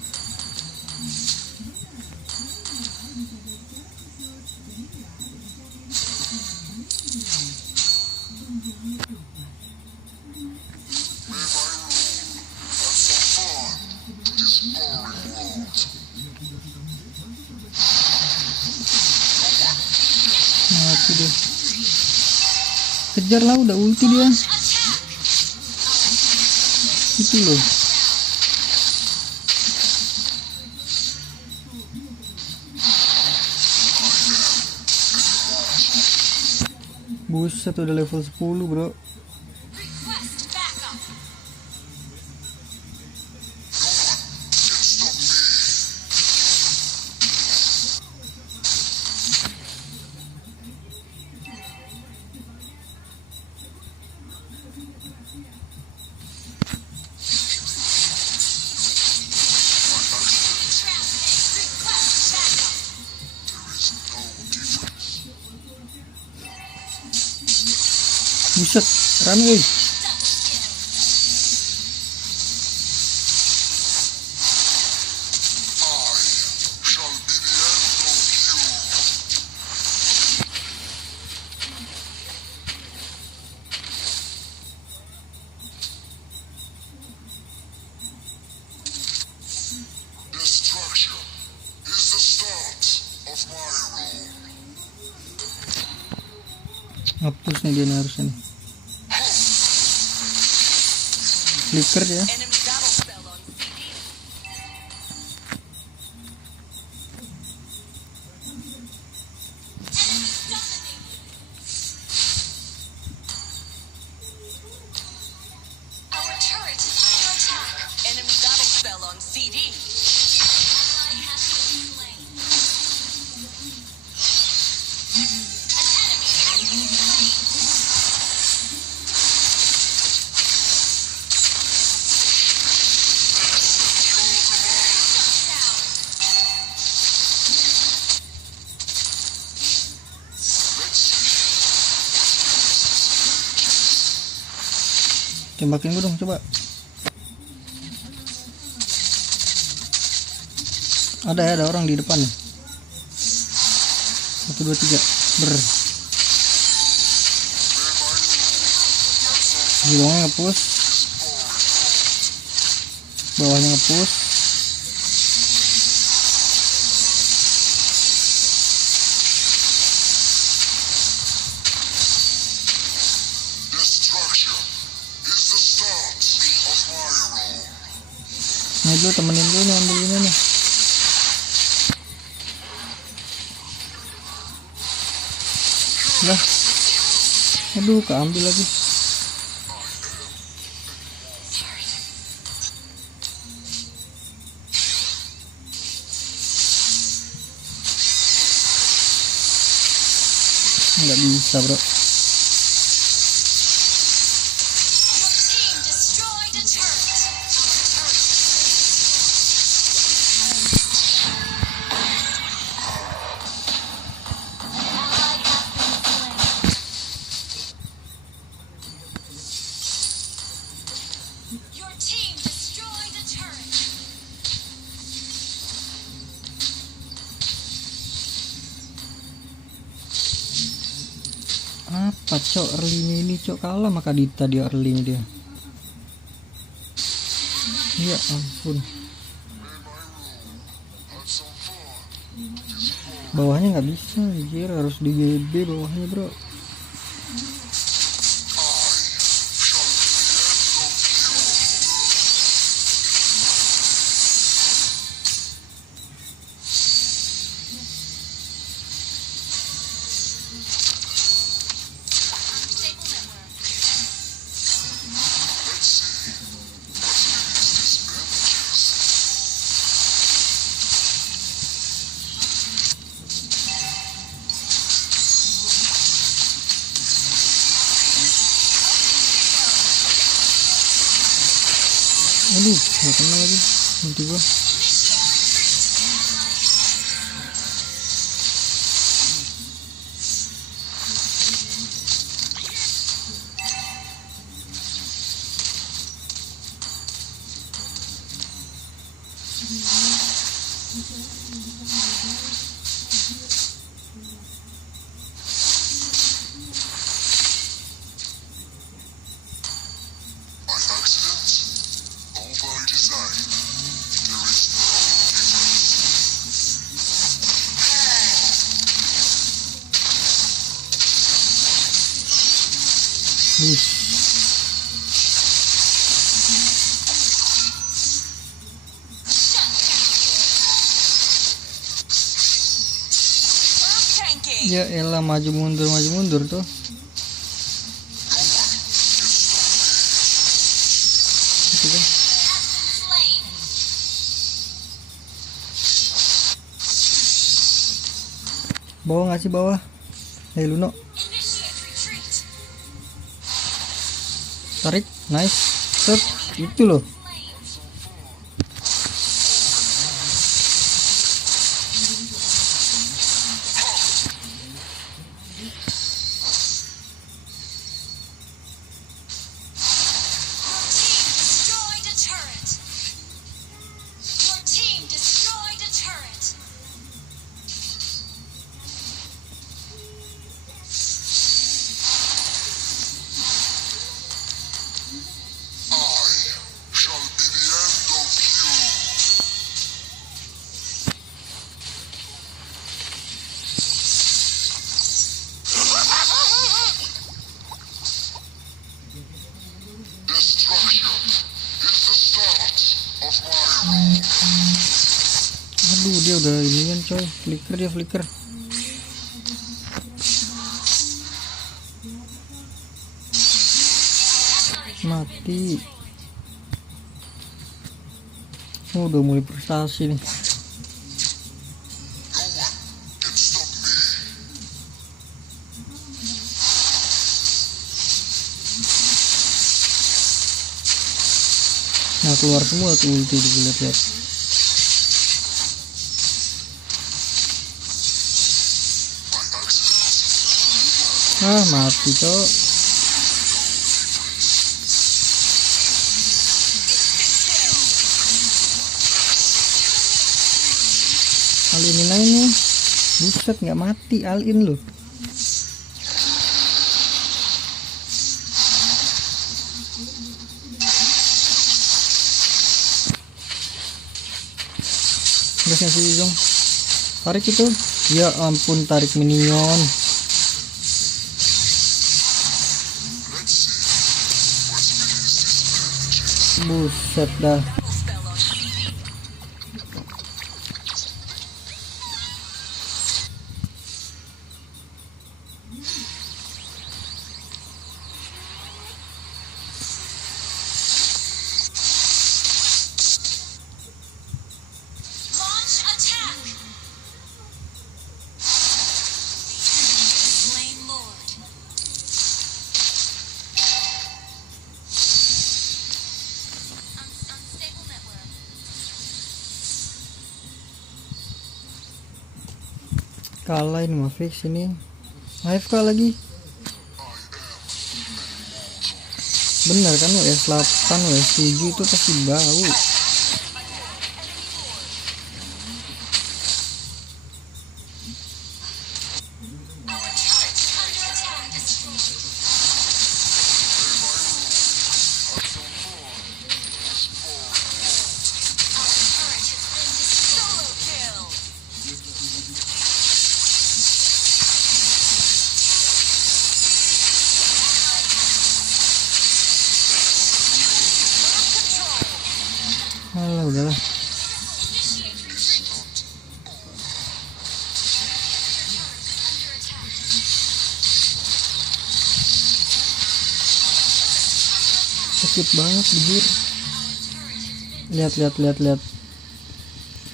Mati dia. Kejar lah, udah ulti dia. Itu loh. Buset, udah level 10 bro. Request backup. Can stop me. Request backup. There is no difference. Buset, rame euy. Shall be the end of you. Destruction is the start of my rule. Hapus nih dia nih harusnya nih. Flicker ya. Enemy battle spell on CD. Our turret is under attack. Enemy battle spell on CD. Ally has been slain. An enemy has been slain. Tembakin gue dong coba. Ada orang di depan nih. 1 2 3. Gilongnya nge-push. Bawahnya nge-push. Destruction is the start of my rule. Nih dulu temenin dulu nih, ambil ini nih. Lah. Aduh, keambil lagi. Nggak bisa bro. Your team destroyed a turret. Our turret. Ally has been slain. Your team destroyed a turret. Apa cok early ini cok, kalah maka Dita dia early dia. Ya ampun. Have some fun. Bawahnya nggak bisa, anjir, harus di GB bawahnya bro. Unstable network. Let's see. What is this bandages? Aduh, nggak kena lagi. Nanti gua. By accident or by design, there is no difference. Tanking. Ya elah, maju mundur tuh. Gitu kan. Slain. Bawah nggak sih bawah? Hey Luno, Initiate retreat. tarik, nice, set, itu loh. Destroyed a turret. Your team destroyed a turret. I shall be the end of you. Destruction is the start of my rule. Aduh, dia udah ini kan coy, flicker. Mati. Oh, udah mulai prestasi nih. No one can stop me. Nah, keluar semua tuh ulti, lihat. By accident, Mati cok. Alinin aja nih. Buset, nggak mati alin loh. Gasnya sih dong. Tarik itu. Ya ampun, tarik minion. let's see what speed is this energy. Buset dah. Launch attack. Slain Lord. Unstable network. Kalah ini mah fix ini. AFK lagi. Bener kan, WS8 WS7 itu pasti bau. Our turret is under attack. Our turret has been solo kill. Alah, udahlah. Initiate retreat. Under attack. Sakit banget bujur. Lihat.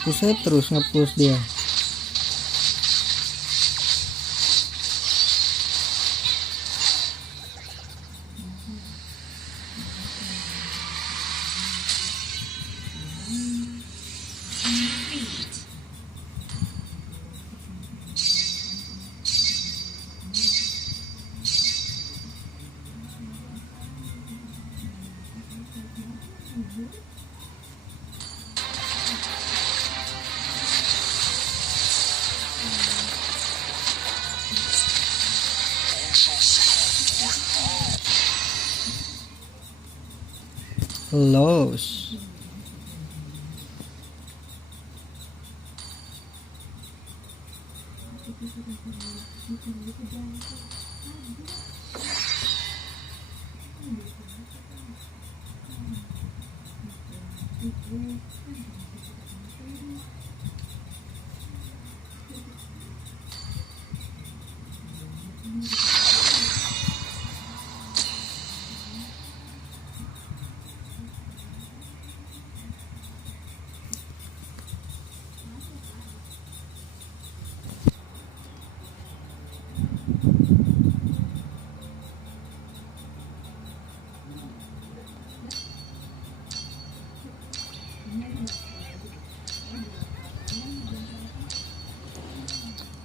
Push terus nge-push dia. Los.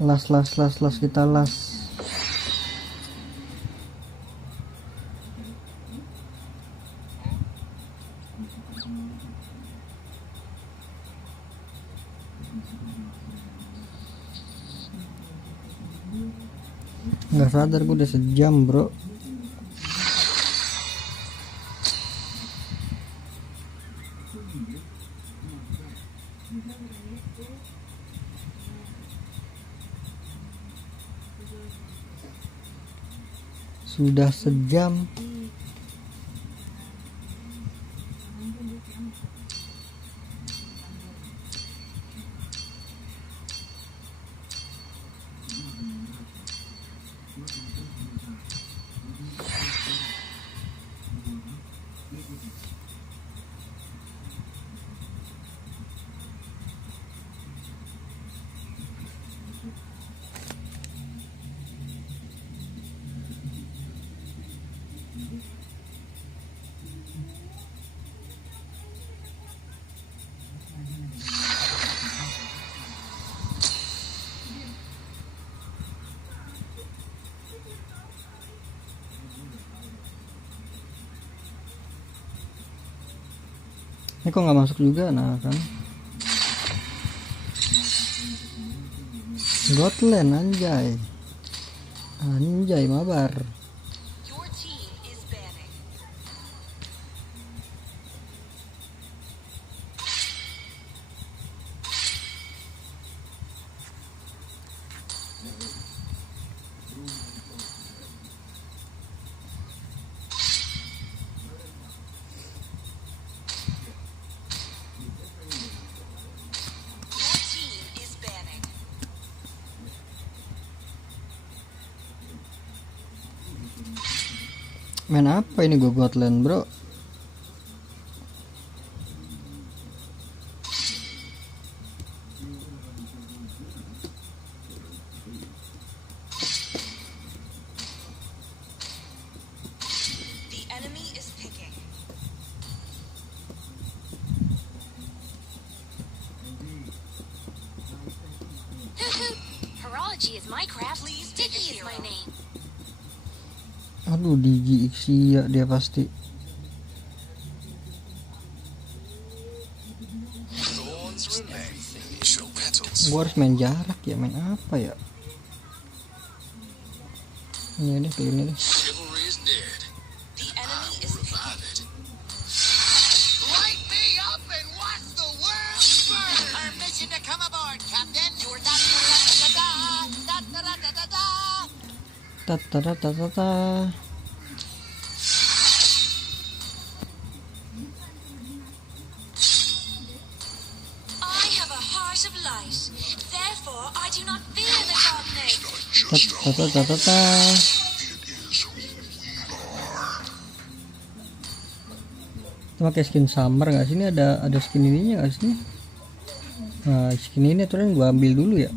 Las kita las. Nggak sadar gue udah sejam bro. Sudah sejam. Ini kok nggak masuk juga, nah kan? Gotland anjay, anjay mabar. Your team is banning. Your team is banning. Main apa ini gue Gotland bro? The enemy is picking. Horology is my craft. Please pick a Sticky is my hero. name. Aduh Digi Ixia dia pasti. Thorns remain. Show petals. Gue harus main jarak ya, main apa ya? Ini deh, kayak ini deh. Chivalry is dead. The enemy is picking. Revive it. Light me up and watch the world burn! Permission to come aboard, Captain. You're da-da-da-da-da-da. Tata. I have a heart of light. Therefore, I do not fear the darkness. Tata. Itu pakai skin summer nggak sih? Ini ada skin ininya nggak sih? Nah, skin ini aturan gua ambil dulu ya.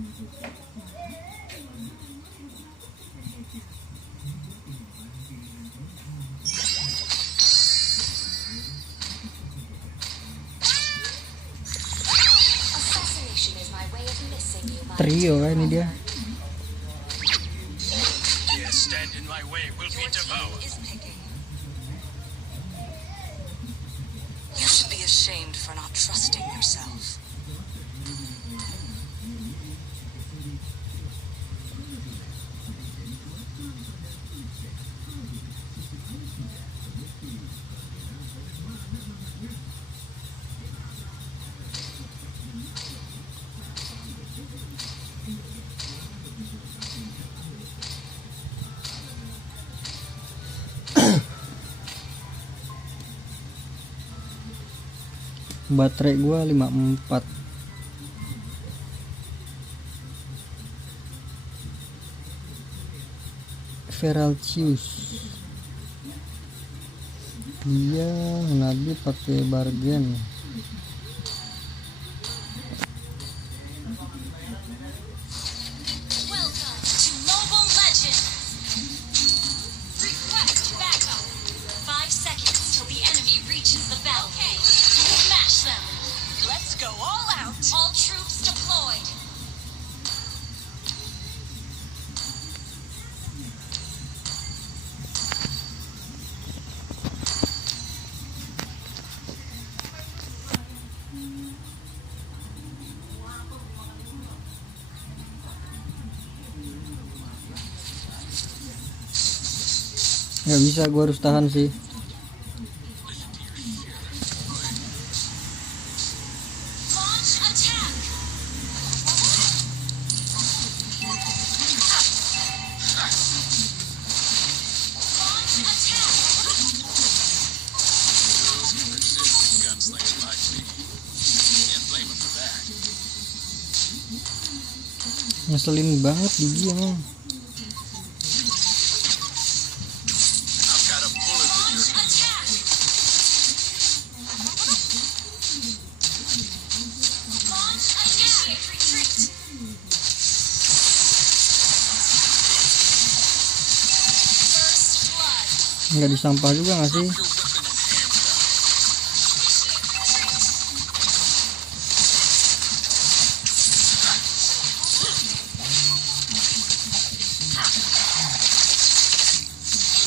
Assassination is my way of missing you, my Trio kan ini dia. Dare stand in my way will be Your team devoured. is picking. You should be ashamed for not trusting yourself. Baterai gua 54. Feralcius. Dia Nabi pakai bargain. Welcome to Mobile Legends. Request backup. 5 seconds till the enemy reaches the battlefield. Smash them. Let's go all out. All troops deployed. Nggak bisa, gua harus tahan sih. Launch attack. Launch attack. Gunslingers like me. Can't blame him for that. Ngeselin banget Gigi emang. I've got a bullet with your Launch attack. Launch initiate retreat. First blood. Nggak disampah juga nggak sih? your weapon and hands up. Initiate retreat.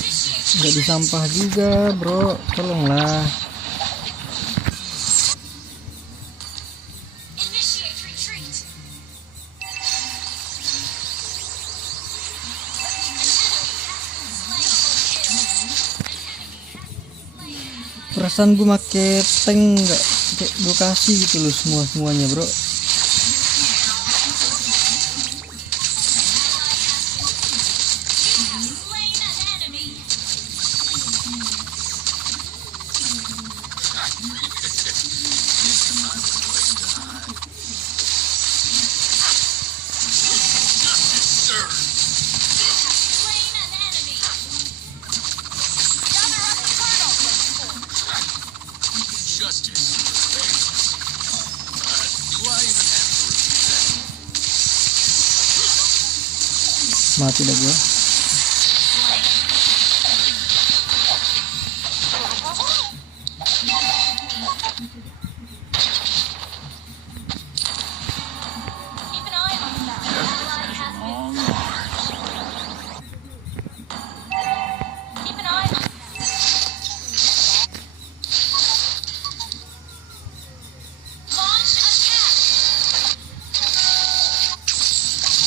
Initiate Nggak disampah juga bro, tolonglah. Initiate retreat. Perasaan gue make tank nggak kayak gue kasih gitu loh semuanya bro. Slain an enemy. Slain an enemy. Gather up kernel. Justice. Do I even have to repeat that? Mati dah gue. Keep an eye on that. Ally has been Keep an eye on Launch attack.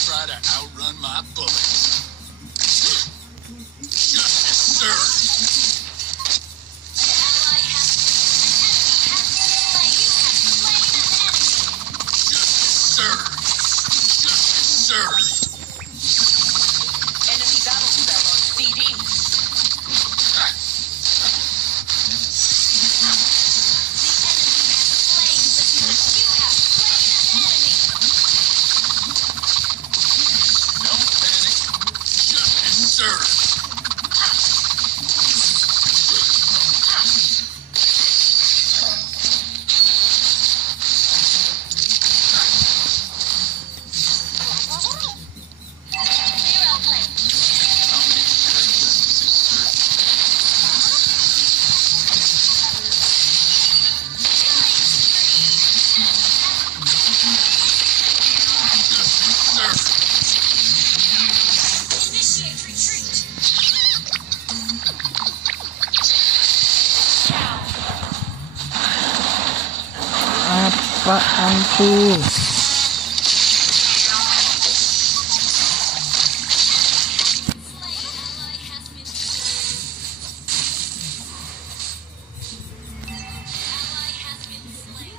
Try to outrun my bullets. Justice served. Ally has slain. You have slain an enemy. Justice served. Justice served. Enemy battle spell on CD. You have slain an enemy. Don't panic. Justice served. Clear outland. I'll make sure justice is served. Justice served. Initiate retreat. Apaan tuh? Ally has been Ally has been slain.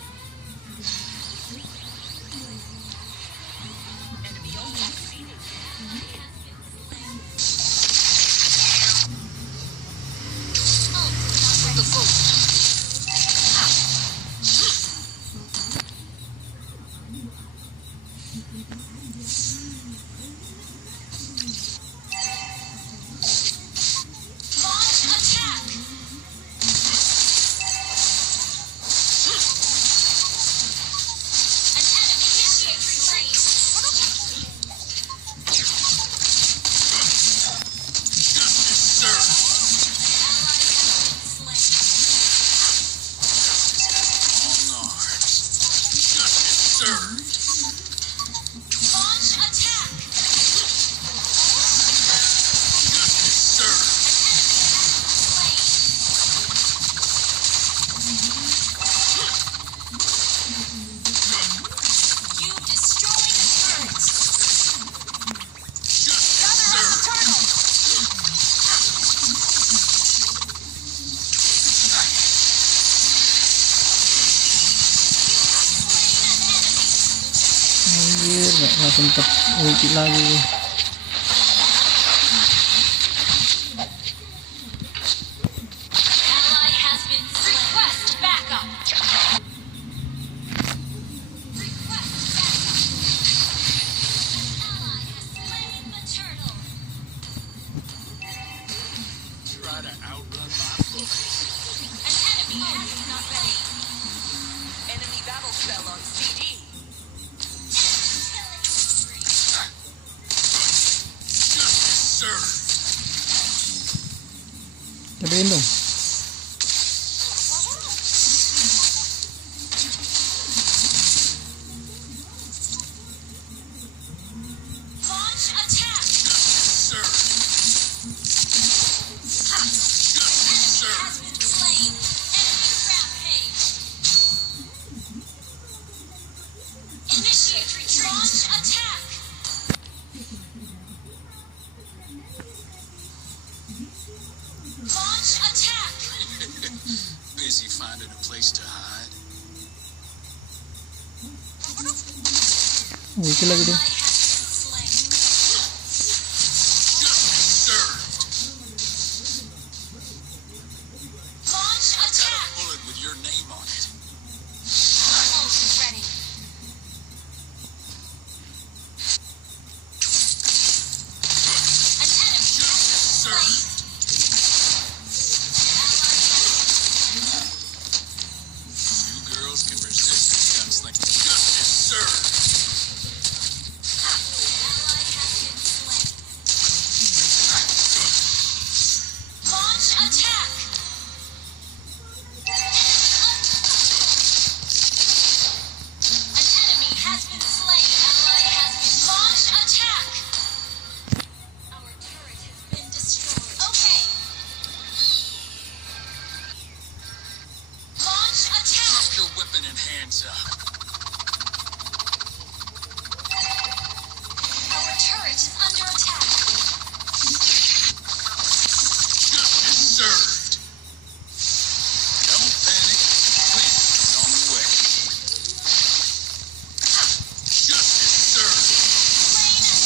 sempet ulti lagi. Ally has been request backup. Request backup. Ally has slain the turtle. Try to outrun my focus. An enemy has not ready. Enemy battle spell on CD. Justice served. Cobain dong. Launch attack. Served. Justice served. Has been slain. Enemy rampage. Initiate retreat. Launch attack. Launch attack. Busy finding a place to hide. Ulti lagi Ally deh. has been slain. Justice served. Launch Got a attack. bullet with your name on it. Ult is ready. An enemy has been slain. Served. You girls can resist this gunslinger. Justice served. Ally has been slain. Launch attack. An enemy has been slain. Ally has been launch attack. Our turret has been destroyed. Okay. Launch attack. Drop your weapon and hands up. Our turret is under attack. Justice served. Don't panic. Clean is on the way. Justice served. Slain an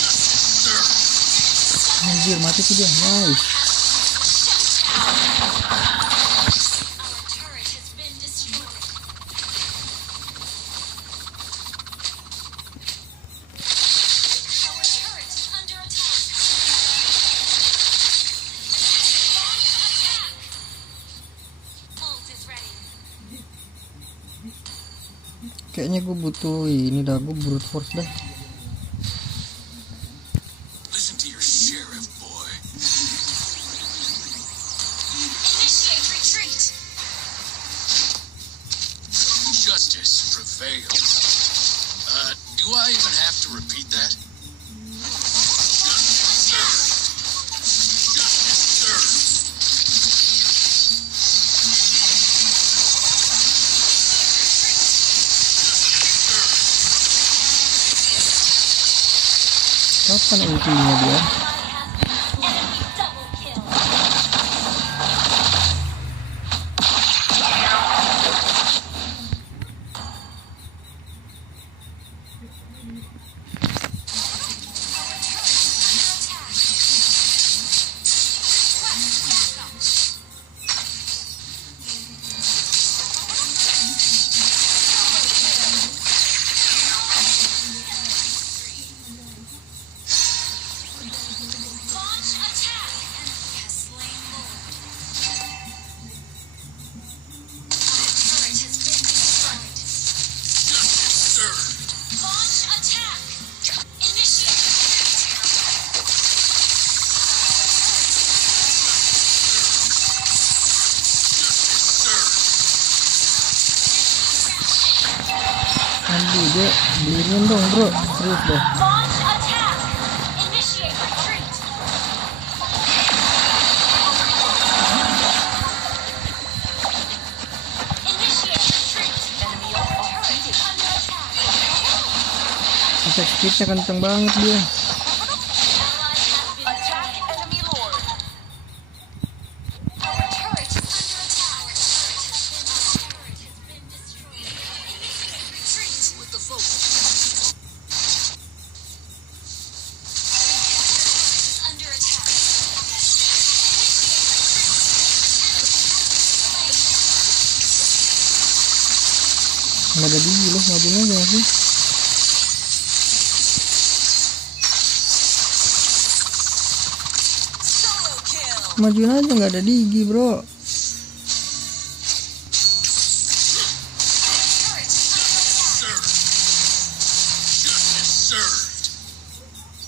Justice served. Anjir, mati tuh dia. Nice. Our turret has been destroyed. Our turret is under attack. Launch attack. Ult is ready. Kayaknya gue butuh ini dah, gue brute force dah. Listen to your sheriff, boy. Initiate retreat. Justice prevails. Do I even have to repeat that? Justice served. Justice served. Kapan ultinya dia? Enemy double kill. Aduh, dia beliin dong bro, serius deh. Launch attack! Initiate retreat! Initiate retreat! Enemy ult Turret is under attack. Attack speednya kenceng banget dia. Ally has been Attack enemy lord. Our turret is under attack. Our turret has been destroyed. Initiate retreat! nggak ada gigi loh, majuin aja sih. Solo kill. Majuin aja, nggak ada gigi bro. Turret is under attack. Served. Justice served.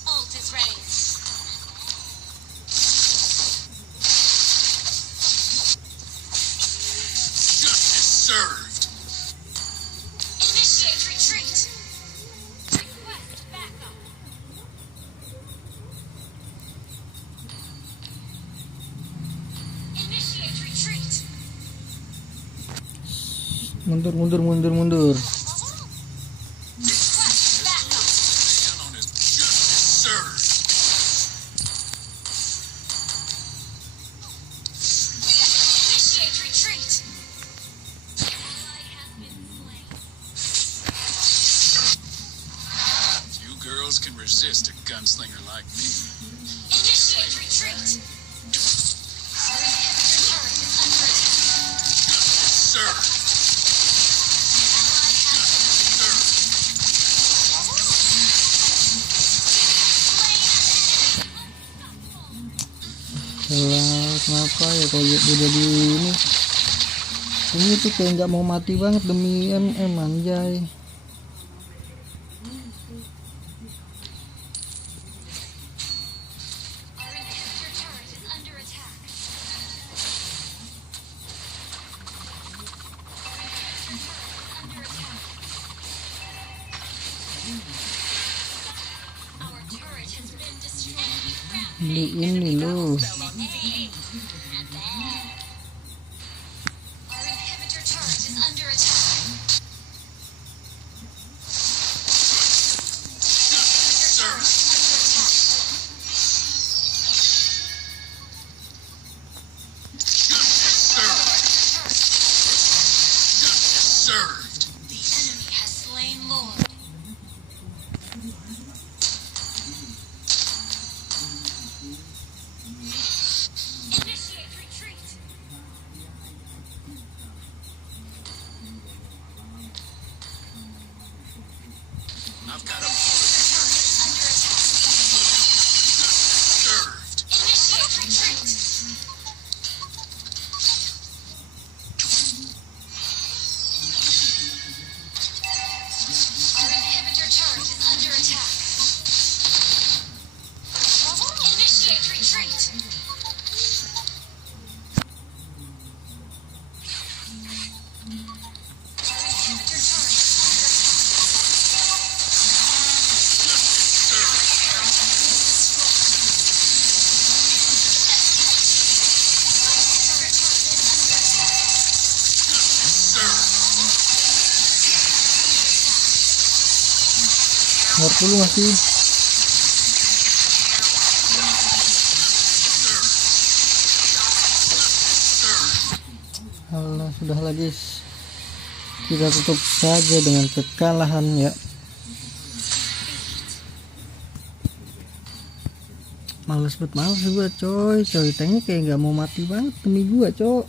Ult is ready. Justice served. Initiate retreat. Request backup. Initiate retreat. Mundur. Request backup. Man on his justice served. Initiate retreat. Ally has been slain. Few girls can resist a gunslinger like me. Initiate retreat. Our inhibitor turret is under attack. Justice served. Ally has been slain. Lah, kenapa ya kalau udah di ini tuh kayak nggak mau mati banget demi MM anjay. Our inhibitor turret is under attack. Our turret has been destroyed. Beli ini loh. Our inhibitor turret is under attack. Justice served. Justice served. Justice served. The enemy has slain Lord. Initiate retreat. I've got a Turret is under attack. served. Initiate retreat. Our inhibitor turret is under attack. Initiate retreat. Our inhibitor turret is under attack. Ngerti dulu masih. Alah, sudahlah guys. Kita tutup saja dengan kekalahan ya. Males gua coy. Ceritanya kayak nggak mau mati banget demi gua coy.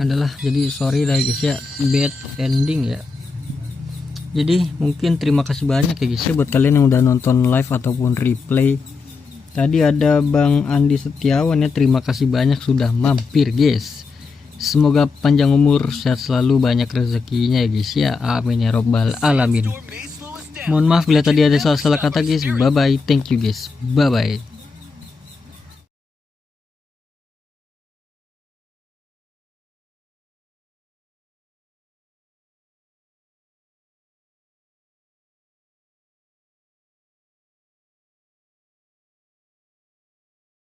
Adalah jadi sorry lah guys ya, bad ending ya. Jadi mungkin terima kasih banyak ya guys ya buat kalian yang udah nonton live ataupun replay. Tadi ada Bang Andi Setiawan ya, terima kasih banyak sudah mampir guys. Semoga panjang umur, sehat selalu, banyak rezekinya ya guys ya. Amin ya robbal alamin. Mohon maaf bila tadi ada salah-salah kata guys. Bye bye, thank you guys, bye bye.